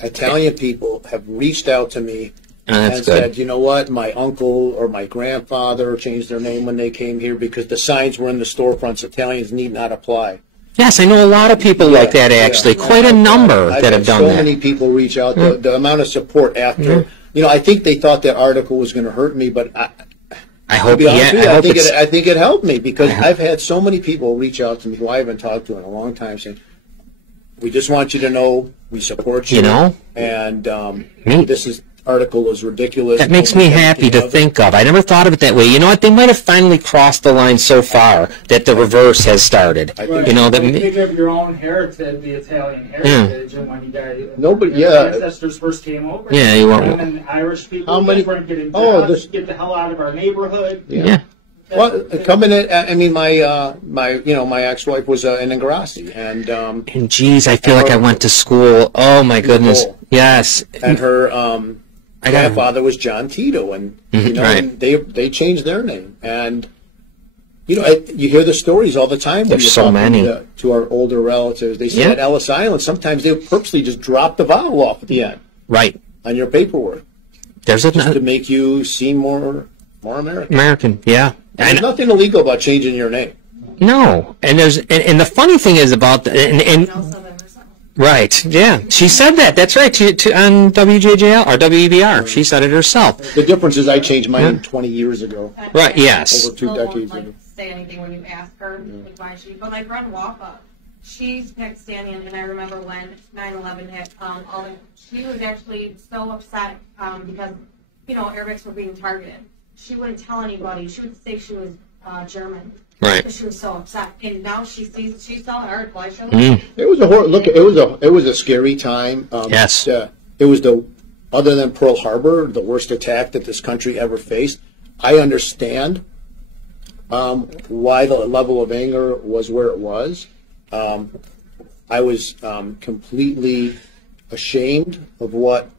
Italian people have reached out to me and said, you know what, my uncle or my grandfather changed their name when they came here because the signs were in the storefronts, Italians need not apply. Yes, I know a lot of people like that, actually. Quite a number that have done that. So many people reach out. The amount of support after, you know, I think they thought that article was going to hurt me, but I hope, I think it helped me because I've had so many people reach out to me who I haven't talked to in a long time saying, we just want you to know we support you. You know? And this article was ridiculous. That makes me happy to think of. I never thought of it that way. You know what? They might have finally crossed the line so far that the reverse has started. You know, that think of your own heritage, the Italian heritage, and when you guys, ancestors first came over. Yeah, you want. And Irish people weren't getting jobs, get the hell out of our neighborhood. Yeah. Well, coming in, I mean, my ex-wife was in Ingrassi, and geez, I feel like I went to school. Oh my goodness, yes. And her grandfather was John Tito, and you know, and they changed their name, and you know, you hear the stories all the time. There's so many to our older relatives. They say at Ellis Island, sometimes they purposely just drop the vowel off at the end, right, on your paperwork. There's just to make you seem more American. American, yeah. There's nothing illegal about changing your name. No, and there's and the funny thing is about right, yeah, she said that. That's right. On WJJL or WEBR, she said it herself. The difference is I changed my name 20 years ago. Right. Yes. Over 2 decades ago. Say anything when you ask her why she. But my friend Wafa, she's Pakistani, and I remember when 9/11 hit. She was actually so upset because you know Arabics were being targeted. She wouldn't tell anybody. She would say she was German. Right. Because she was so upset, and now she saw an article. I showed her. It was a it was a scary time. Yes. It was other than Pearl Harbor, the worst attack that this country ever faced. I understand why the level of anger was where it was. I was completely ashamed of what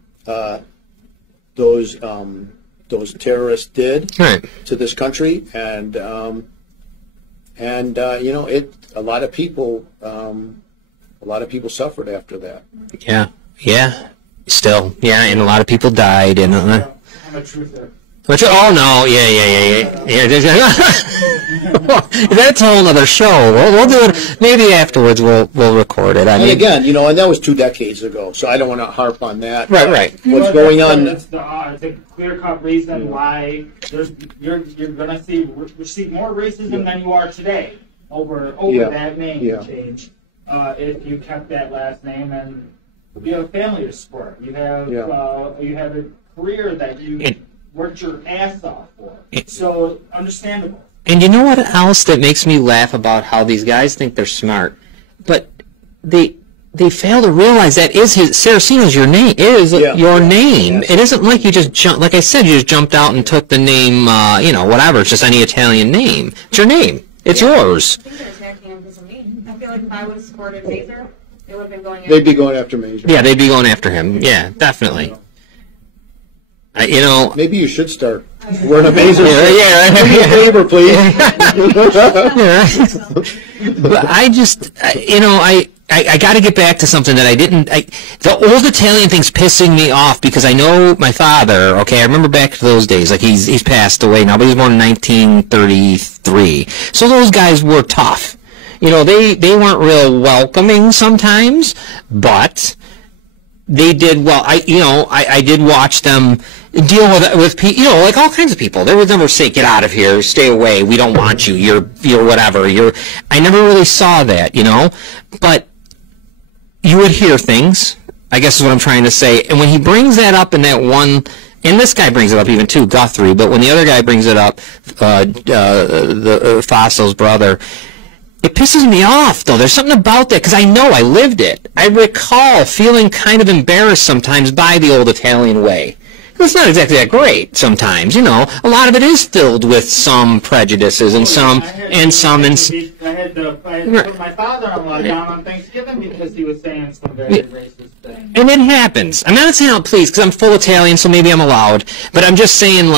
those those terrorists did Right. to this country, and you know, a lot of people suffered after that. Yeah. Yeah. Still. Yeah. And a lot of people died. And I'm a truther. oh no. Yeah. That's a whole other show. We'll do it. Maybe afterwards we'll record it. And again, you know, and that was 2 decades ago, so I don't want to harp on that. Right. What's going on? That's the clear-cut reason why you're going to see more racism than you are today over that name change. If you kept that last name, and you have a family to support, you have a career that you worked your ass off for. So understandable. And you know what else that makes me laugh about how these guys think they're smart, but they fail to realize that Saraceno's your name. Your name. Yes. It isn't like you just like I said, you just jumped out and took the name, whatever. It's just any Italian name. It's your name. It's yours. I think they're attacking him because of me. I feel like if I would have supported Mazer, they would have been going after They'd be going after me. Yeah, they'd be going after him. Yeah, definitely. Maybe you should start wearing a Mazer. Yeah, Do me a favor, please. But I got to get back to something that I didn't. The old Italian thing's pissing me off because I know my father. Okay, I remember back to those days. Like he's passed away now, but he was born in 1933. So those guys were tough. You know, they weren't real welcoming sometimes, but they did well. I did watch them deal with people, like all kinds of people. They would never say, "Get out of here, stay away. We don't want you. You're whatever. I never really saw that, but you would hear things. I guess is what I'm trying to say. And when he brings that up in that one, and this guy brings it up even too, Guthrie. But when the other guy brings it up, the Fossil's brother. It pisses me off, though. There's something about that, because I know I lived it. I recall feeling kind of embarrassed sometimes by the old Italian way. It's not exactly that great sometimes, A lot of it is filled with some prejudices and some. I had to put my father-in-law down on Thanksgiving because he was saying some very racist things. And it happens. I'm not saying, please, because I'm full Italian, so maybe I'm allowed. But I'm just saying,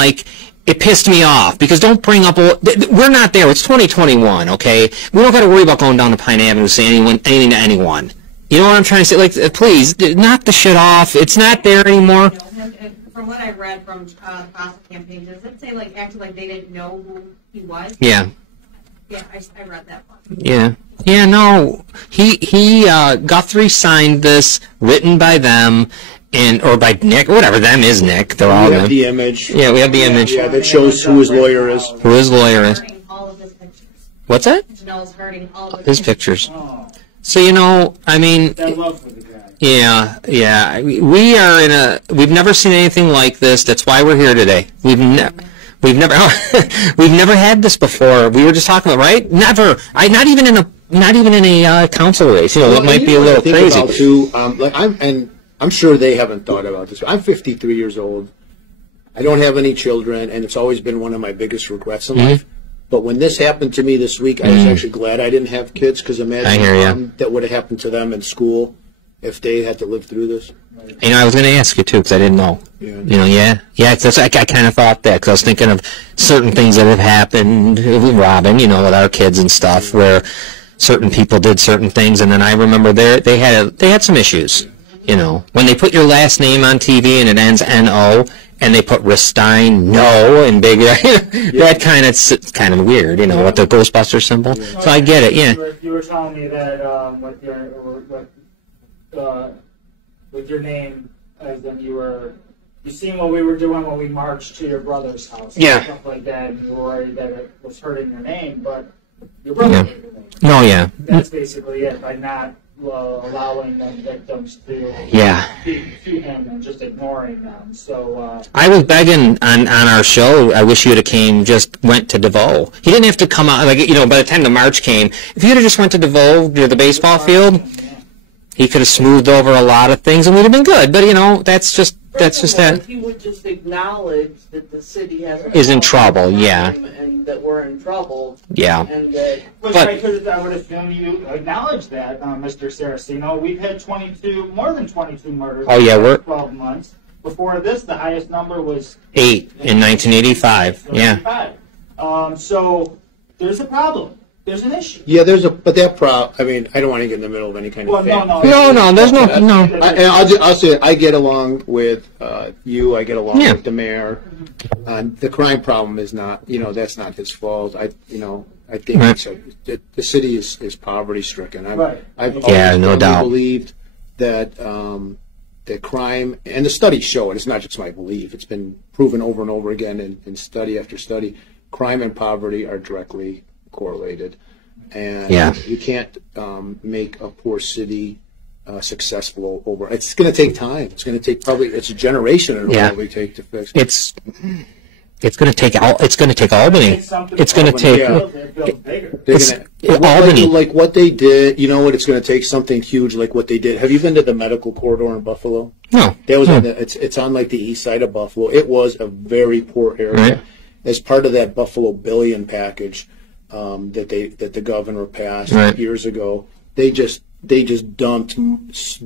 it pissed me off because don't bring up. We're not there. It's 2021, okay? We don't got to worry about going down to Pine Avenue and saying anything to anyone. You know what I'm trying to say? Please, knock the shit off. It's not there anymore. From what I read from the Fossil campaign, does it say acted like they didn't know who he was? Yeah. Yeah, I read that one. Yeah. Yeah. No. He Guthrie signed this, written by them. Or by Nick, whatever, them is Nick. They're all we have the image. Yeah, we have the image. Yeah, that shows who his lawyer is. Who his lawyer is. What's that? Janelle's hurting all of his pictures. Oh. So, I mean, That love for the guy. yeah. We are we've never seen anything like this. That's why we're here today. We've never we've never had this before. We were just talking about, right? Never. Not even in a council race. It might be a little crazy. I'm sure they haven't thought about this. I'm 53 years old. I don't have any children, and it's always been one of my biggest regrets in life. But when this happened to me this week, I was actually glad I didn't have kids, because imagine that would have happened to them in school if they had to live through this. I was going to ask you, too, because I didn't know. Yeah. I kind of thought that, because I was thinking of certain things that have happened with Robin, with our kids and stuff, where certain people did certain things, and then I remember they had some issues. When they put your last name on TV and it ends N-O, and they put Restaino in big, that kind of weird, with the Ghostbuster symbol. So I get it, yeah. You were telling me that with your name, as in you seen what we were doing when we marched to your brother's house, and stuff like that, and you were worried that it was hurting your name, but your brother gave your name. Oh, yeah. That's basically it, by not allowing them victims to him and just ignoring them. So I was begging on our show. I wish you would have went to DeVoe. He didn't have to come out by the time the march came. If he would have just went to DeVoe near the baseball field, he could have smoothed over a lot of things and we'd have been good. But that's just that. If he would just acknowledge that the city is in trouble, and that we're in trouble, and that. I would assume you acknowledge that, Mr. Saraceno. We've had more than 22 murders in 12 months. Before this, the highest number was 8 in 1985. Yeah. So there's a problem. There's an issue. Yeah, but that problem. I mean, I don't want to get in the middle of any kind of. No, there's no. I'll say I get along with you. I get along with the mayor. The crime problem is not. That's not his fault. I think the city is poverty stricken. I've always believed that that crime, and the studies show it. It's not just my belief. It's been proven over and over again in study after study. Crime and poverty are directly correlated, and you can't make a poor city successful over. It's going to take time. It's going to take it's a generation. It'll probably take to fix. It's going to take Albany. It's going to take Albany. Like what they did. You know what? It's going to take something huge like what they did. Have you been to the medical corridor in Buffalo? No. That was it's on like the east side of Buffalo. It was a very poor area. Right. As part of that Buffalo billion package that the governor passed years ago, they just dumped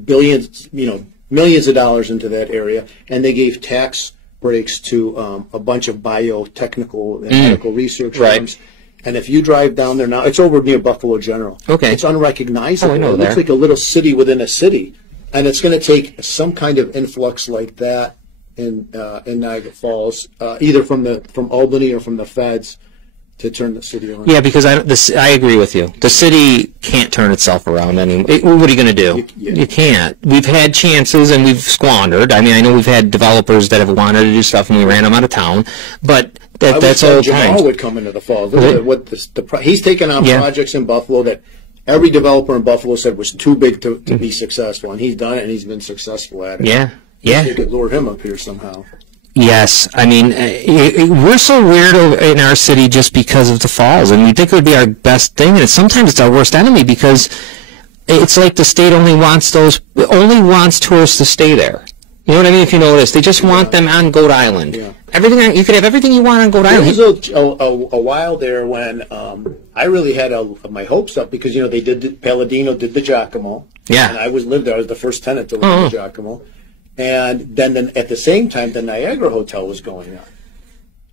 billions, millions of dollars into that area, and they gave tax breaks to a bunch of biotechnical and medical research firms. And if you drive down there now, it's over near Buffalo General. Okay, it's unrecognizable. I know it looks like a little city within a city, and it's going to take some kind of influx like that in Niagara Falls, either from Albany or from the feds, to turn the city around. Yeah, because I agree with you. The city can't turn itself around anymore. What are you going to do? You can't. We've had chances and we've squandered. I mean, I know we've had developers that have wanted to do stuff and we ran them out of town, but that's all Jamal would come into the Falls. Look at he's taken on projects in Buffalo that every developer in Buffalo said was too big to be successful, and he's done it and he's been successful at it. Yeah. You could lure him up here somehow. Yes, I mean, we're so weird in our city just because of the Falls, and we think it would be our best thing, and sometimes it's our worst enemy because it's like the state only wants tourists to stay there. You know what I mean? If you notice, they just want them on Goat Island. Yeah. You could have everything you want on Goat Island. There was a while there when I really had my hopes up because they did Palladino did the Giacomo. Yeah, and I lived there. I was the first tenant to live in the Giacomo. And then at the same time, the Niagara Hotel was going up.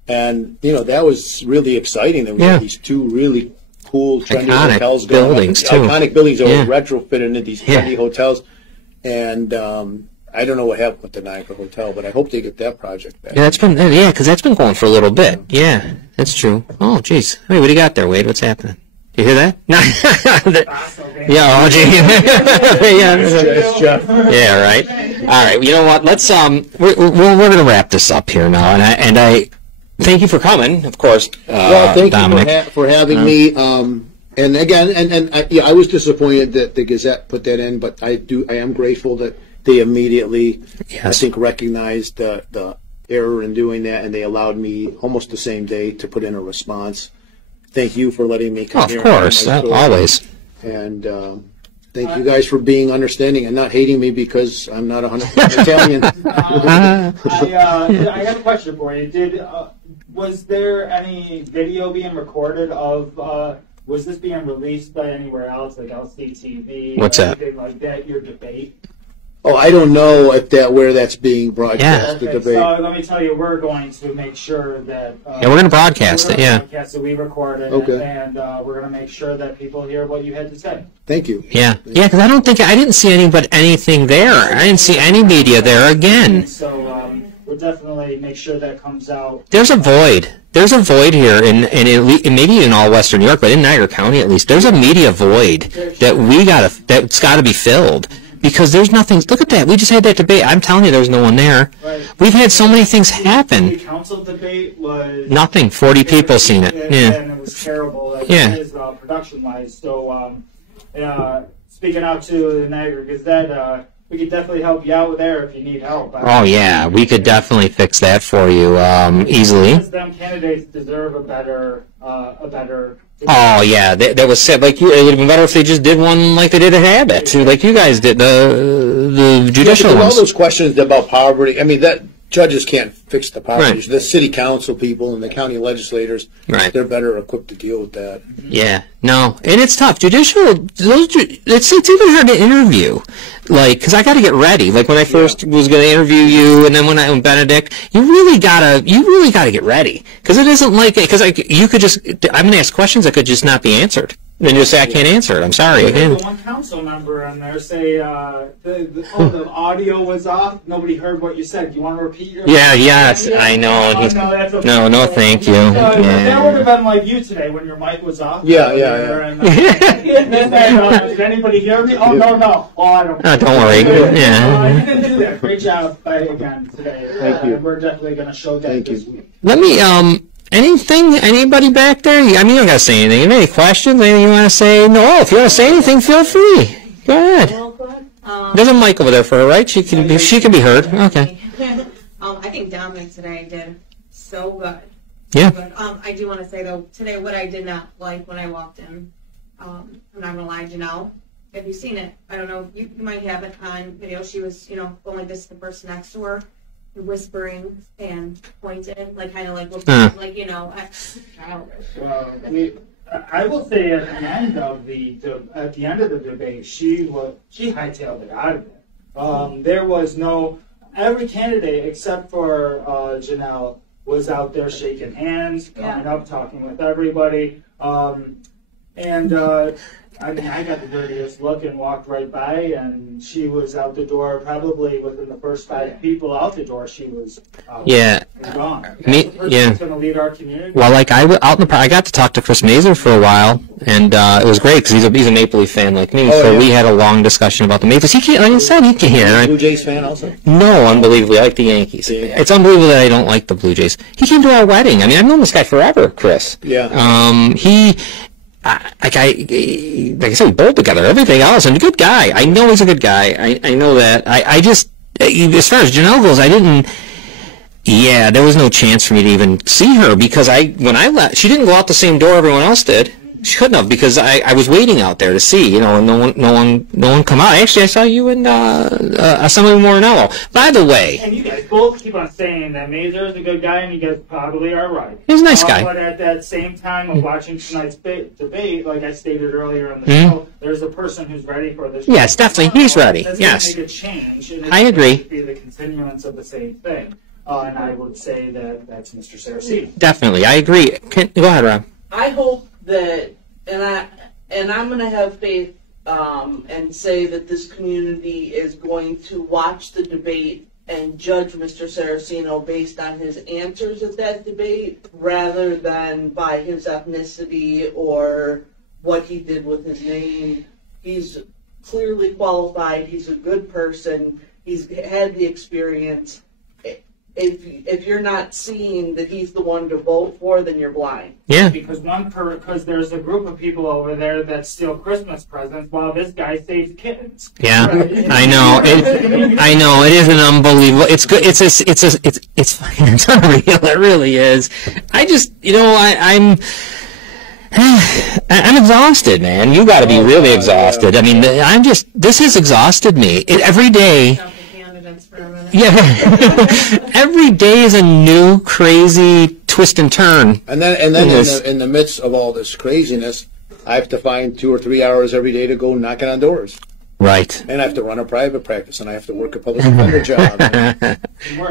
And, that was really exciting. There were these two really cool, trendy hotels going buildings, up. too. Iconic buildings that were retrofitted into these trendy hotels. And I don't know what happened with the Niagara Hotel, but I hope they get that project back. Yeah, because that's been going for a little bit. Yeah, that's true. Oh, geez. Hey, what do you got there, Wade? What's happening? You hear that? Yeah, right. All right. You know what? Let's we're going to wrap this up here now, and I thank you for coming, of course. Well, thank Dominic. you for having me. And again, I was disappointed that the Gazette put that in, but I am grateful that they immediately, I think, recognized the error in doing that, and they allowed me almost the same day to put in a response. Thank you for letting me come here. Of course, always. And thank you guys for being understanding and not hating me because I'm not 100% Italian. I have a question for you. Was there any video being recorded of? Was this being released by anywhere else, like LCTV? What's that? Anything like that? Your debate. Oh, I don't know where that's being broadcast. The debate. So let me tell you, we're going to make sure that. We're going to broadcast it. Yeah. So we record it, and we're going to make sure that people hear what you had to say. Thank you. Yeah, because I didn't see anything there. I didn't see any media there again. So we'll definitely make sure that comes out. There's a void. There's a void here, in maybe in all Western New York, but in Niagara County at least. There's a media void that's got to be filled. Because there's nothing. Look at that. We just had that debate. I'm telling you, there's no one there. Right. We've had so many things happen. The council debate was nothing. 40 people seen it. And it was terrible. Production-wise. So, speaking out to the Niagara Gazette, we could definitely help you out there if you need help. Oh yeah, we could definitely fix that for you easily. Because them candidates deserve a better. Oh yeah, that was said. Like it would have been better if they just did one like they did at Habit, like you guys did the judicial ones. All those questions about poverty. I mean that judges can't fix the poverty. Right. The city council people and the county legislators, Right. they're better equipped to deal with that. Yeah, no, and it's tough. It's even hard to interview, like, because I got to get ready. Like when I first was going to interview you, and then when Benedict, you really gotta get ready, because it isn't like you could just I'm going to ask questions that could just not be answered. Then you say I can't answer it. I'm sorry again. One council member in there say the audio was off. Nobody heard what you said. Do you want to repeat your? Yeah, yes, I know. No, thank you. That would have been like you today when your mic was off. Yeah. Did anybody hear me? Oh no. Oh, I don't. Don't worry. Yeah. You didn't do that. Great job again today. Thank you. We're definitely going to show that this week. Let me anybody back there? I mean, you don't got to say anything. Any questions? Anything you want to say? No. If you want to say anything, feel free. Go ahead. There's a mic over there for her, right? She can be heard. Okay. I think Dominic today did so good. Yeah. But I do want to say though, today what I did not like when I walked in, I'm not gonna lie, Janelle. If you've seen it, I don't know, you might have it on video. She was, going like this to the person next to her, whispering and pointing, like kind of like looking, like childish. I will say at the end of the debate, she hightailed it out of it. There was every candidate except for Janelle was out there shaking hands, coming up, talking with everybody, I got the dirtiest look and walked right by, and she was out the door. Probably within the first 5 people out the door, she was out and gone. That's going to lead our community. Well, like I got to talk to Chris Mazer for a while, and it was great because he's a Maple Leaf fan like me. We had a long discussion about the Maples. He can't, like I said, he can't hear. Blue Jays fan also? No, unbelievably, I like the Yankees. It's unbelievable that I don't like the Blue Jays. He came to our wedding. I mean, I've known this guy forever, Chris. Yeah. Like I said, we bowled together, everything else, and a good guy. I know he's a good guy. I know that. I just, as far as Janelle goes, there was no chance for me to even see her because when I left, she didn't go out the same door everyone else did. She couldn't have because I was waiting out there to see, and no one come out. Actually, I saw you and Assemblyman Morinello. By the way, and you guys both keep on saying that Mazer is a good guy, and you guys probably are right. He's a nice guy. But at that same time of watching tonight's debate, like I stated earlier in the show, there's a person who's ready for this. Yes, definitely, he's ready. That's yes, going to make a change. And I agree. It be the continuance of the same thing, and I would say that's Mr. Saraceno. Definitely, I agree. Go ahead, Rob. I hope that, and I'm going to have faith and say that this community is going to watch the debate and judge Mr. Saraceno based on his answers at that debate rather than by his ethnicity or what he did with his name. He's clearly qualified. He's a good person. He's had the experience. If you're not seeing that he's the one to vote for, then you're blind. Yeah. Because there's a group of people over there that steal Christmas presents while this guy saves kittens. Yeah, right? I know. I know. It is an unbelievable. It's good. It's unreal. It really is. I just, I'm exhausted, man. You got to be really exhausted. I mean, this has exhausted me. Every day. Yeah, every day is a new crazy twist and turn. And then in the midst of all this craziness, I have to find 2 or 3 hours every day to go knocking on doors. Right. And I have to run a private practice, and I have to work a public defender job.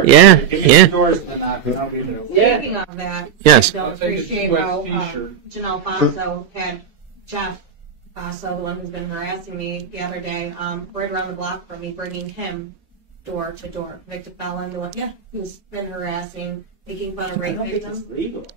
Yeah. Speaking of that, yes. I don't appreciate how Janelle Faso had Jeff Faso, the one who's been harassing me the other day, right around the block from me, bringing him door to door. Victor Fallon, he's been harassing, making fun of rape victims. I don't think it's legal.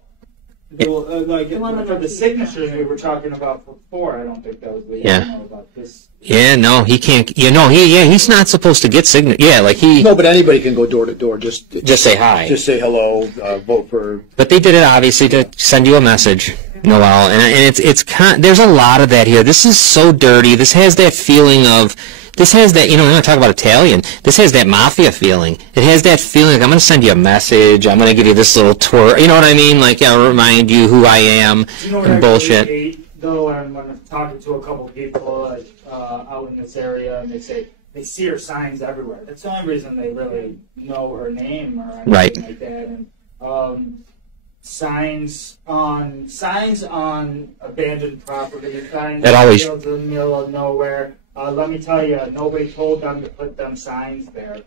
For the signatures we were talking about before, I don't think that was legal. Yeah. I don't know about this. Yeah, no, he can't. He's not supposed to get signatures. Yeah, like he. No, but anybody can go door to door. Just say hi. Just say hello. Vote for. But they did it obviously to send you a message, Noel, and there's a lot of that here. This is so dirty. This has that feeling of. This has that, when I talk about Italian, this has that mafia feeling. It has that feeling like, I'm going to send you a message, I'm going to give you this little tour, you know what I mean? Like, I'll remind you who I am, and bullshit. Hate, though, and when I'm talking to a couple people out in this area, and they say, they see her signs everywhere. That's the only reason they really know her name or anything Right. like that. And signs on abandoned property, signs That on always- fields in the middle of nowhere. Let me tell you, nobody told them to put them signs there.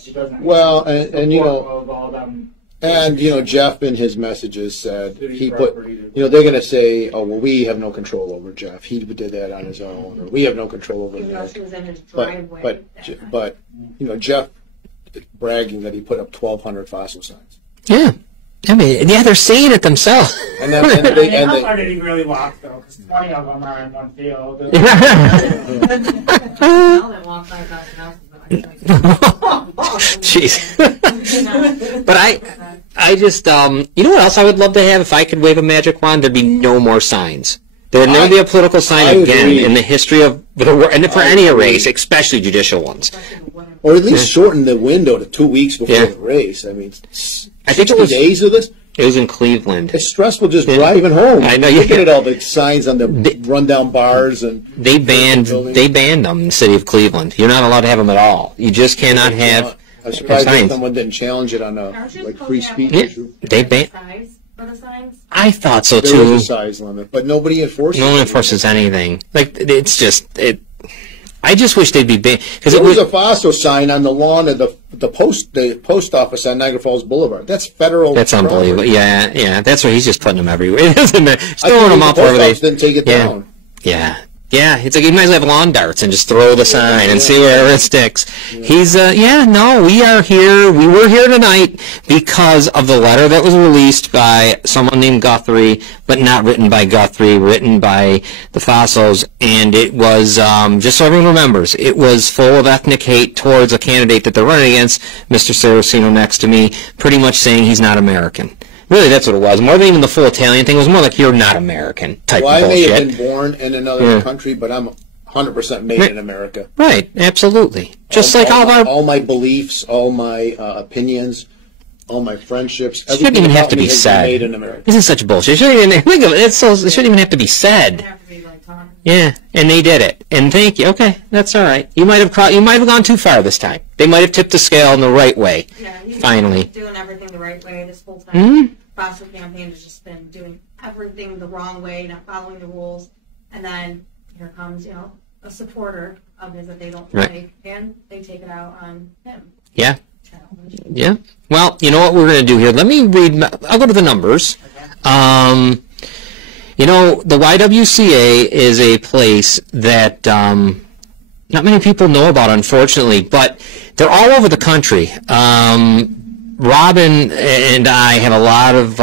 She doesn't. Well, and you know, of all them. and you know, Jeff in his messages said he put, you know, they're going to say, oh well, we have no control over Jeff. He did that on his own, or we have no control over Even though that. she was in his driveway. But you know, Jeff bragging that he put up 1,200 fossil signs. Yeah. I mean, yeah, they're saying it themselves. And then How far did he really walk though? Because 20 of them are in one field. Now that walk 5,000 houses, but I Jeez. But I just, you know what else I would love to have if I could wave a magic wand? There'd be no more signs. There would never be a political sign I again agree. in the history of the world, and for any race, especially judicial ones. Or at least shorten the window to 2 weeks before the race. I mean, I think 60 it was days of this. It was in Cleveland. It's stressful just driving home. I know. Looking at all the signs on the rundown bars and They banned them in the city of Cleveland. You're not allowed to have them at all. You just cannot have I'm surprised that signs. someone didn't challenge it on a Aren't you like supposed free to have speech Yeah, issue. they banned. size for the signs? I thought so There too. was a size limit, but nobody enforces. No one it. enforces anything. Like it's just it. I just wish they'd be banned because There it was was. a fossil sign on the lawn of the post office on Niagara Falls Boulevard. That's federal. That's unbelievable. property. Yeah. That's why he's just putting them everywhere. It doesn't matter. He's I throwing think them the up post wherever they. office didn't take it down. Yeah. It's like you might as well have lawn darts and just throw the sign and see wherever it sticks. He's no, we are here. We were here tonight because of the letter that was released by someone named Guthrie, but not written by Guthrie, written by the Fossils, and it was just so everyone remembers, it was full of ethnic hate towards a candidate that they're running against, Mr. Saraceno next to me, pretty much saying he's not American. Really, that's what it was. More than even the full Italian thing. It was more like you're not American type Well, I of may bullshit. have been born in another country, but I'm 100% made in America. Right, absolutely. Just like all of our... all my beliefs, all my opinions, all my friendships. It shouldn't everything even have about to me be has been said. made in America. This is such bullshit. It shouldn't even, think of it. It shouldn't even have to be said. Have to be like talking. Yeah, and they did it. And thank you. Okay, that's all right. You might have gone too far this time. They might have tipped the scale in the right way. Yeah, he's Finally. doing everything the right way this whole time. Mhm. Fossil campaign has just been doing everything the wrong way, not following the rules, and then here comes, a supporter of his that they don't Right. like, and they take it out on him. Yeah. Yeah. Well, you know what we're going to do here? Let me read. I'll go to the numbers. The YWCA is a place that not many people know about, unfortunately, but they're all over the country. Robin and I have a lot of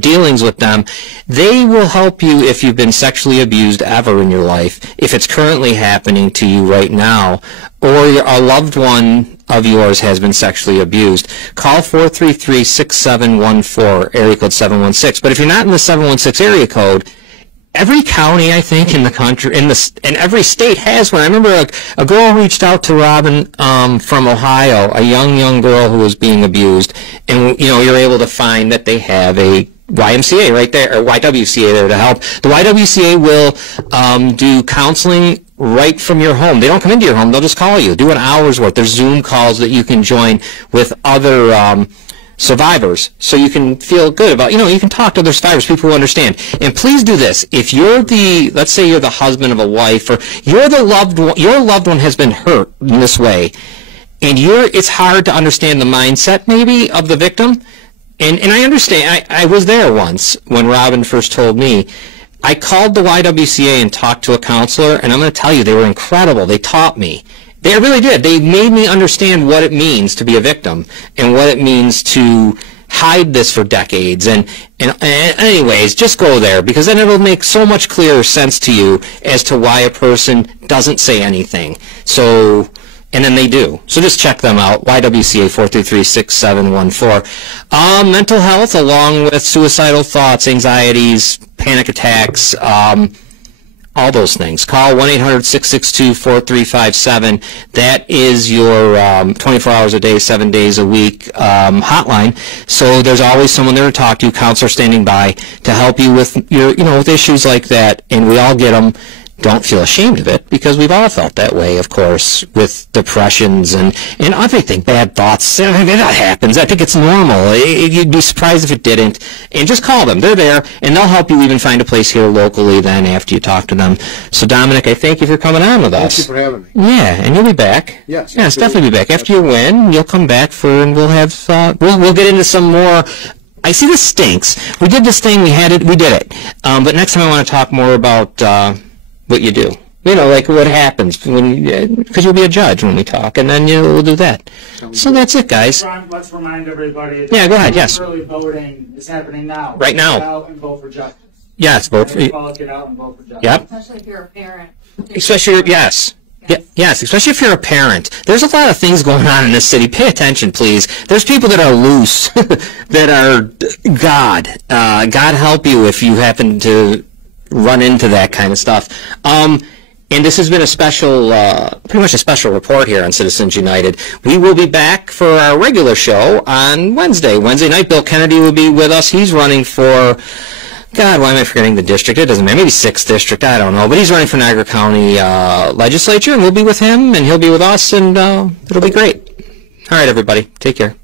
dealings with them. They will help you if you've been sexually abused ever in your life, if it's currently happening to you right now, or a loved one of yours has been sexually abused. Call 433-6714, area code 716. But if you're not in the 716 area code, every county, I think, in the country, and every state has one. I remember a girl reached out to Robin from Ohio, a young girl who was being abused, and you're able to find that they have a YMCA right there, or YWCA there to help. The YWCA will do counseling right from your home. They don't come into your home; they'll just call you. Do an hour's worth. There's Zoom calls that you can join with other survivors, so you can feel good about, you can talk to other survivors, people who understand. And please do this. If you're let's say you're the husband of a wife, or you're the loved one, your loved one has been hurt in this way, and it's hard to understand the mindset maybe of the victim. And I understand. I was there once when Robin first told me. I called the YWCA and talked to a counselor, and I'm going to tell you, they were incredible. They taught me. They really did. They made me understand what it means to be a victim and what it means to hide this for decades. And anyways, just go there, because then it'll make so much clearer sense to you as to why a person doesn't say anything. So, and then they do. So just check them out, YWCA 433-6714. Mental health, along with suicidal thoughts, anxieties, panic attacks, all those things. Call 1-800-662-4357. That is your 24 hours a day, 7 days a week hotline. So there's always someone there to talk to you, counselor standing by to help you with your, with issues like that. And we all get them. don't feel ashamed of it, because we've all felt that way, of course, with depressions and everything, bad thoughts. That happens. I think it's normal. You'd be surprised if it didn't. And just call them. They're there, and they'll help you even find a place here locally then after you talk to them. So, Dominic, I thank you for coming on with us. Thank you for having me. Yeah, and you'll be back. Yes. Yes, definitely be back. After you win, you'll come back and we'll have, we'll get into some more. I see this stinks. We did this thing, we did it. But next time I want to talk more about what you do. You know, like what happens because you'll be a judge when we talk, and then we'll do that. So that's it, guys. Let's remind everybody. Yeah, go ahead. Yes. Early voting is happening now. Right now. Get out and vote for justice. Yes, vote for. Get out and vote for justice. Yep. Especially if you're a parent. Especially, yes. Yes, especially if you're a parent. There's a lot of things going on in this city. Pay attention, please. There's people that are loose, that are, God help you if you happen to run into that kind of stuff. And this has been a special, pretty much a special report here on Citizens United. We will be back for our regular show on Wednesday. Wednesday night, Bill Kennedy will be with us. He's running for, God, why am I forgetting the district? It doesn't matter. Maybe 6th district. I don't know. But he's running for Niagara County legislature, and we'll be with him, and he'll be with us, and it'll be great. All right, everybody. Take care.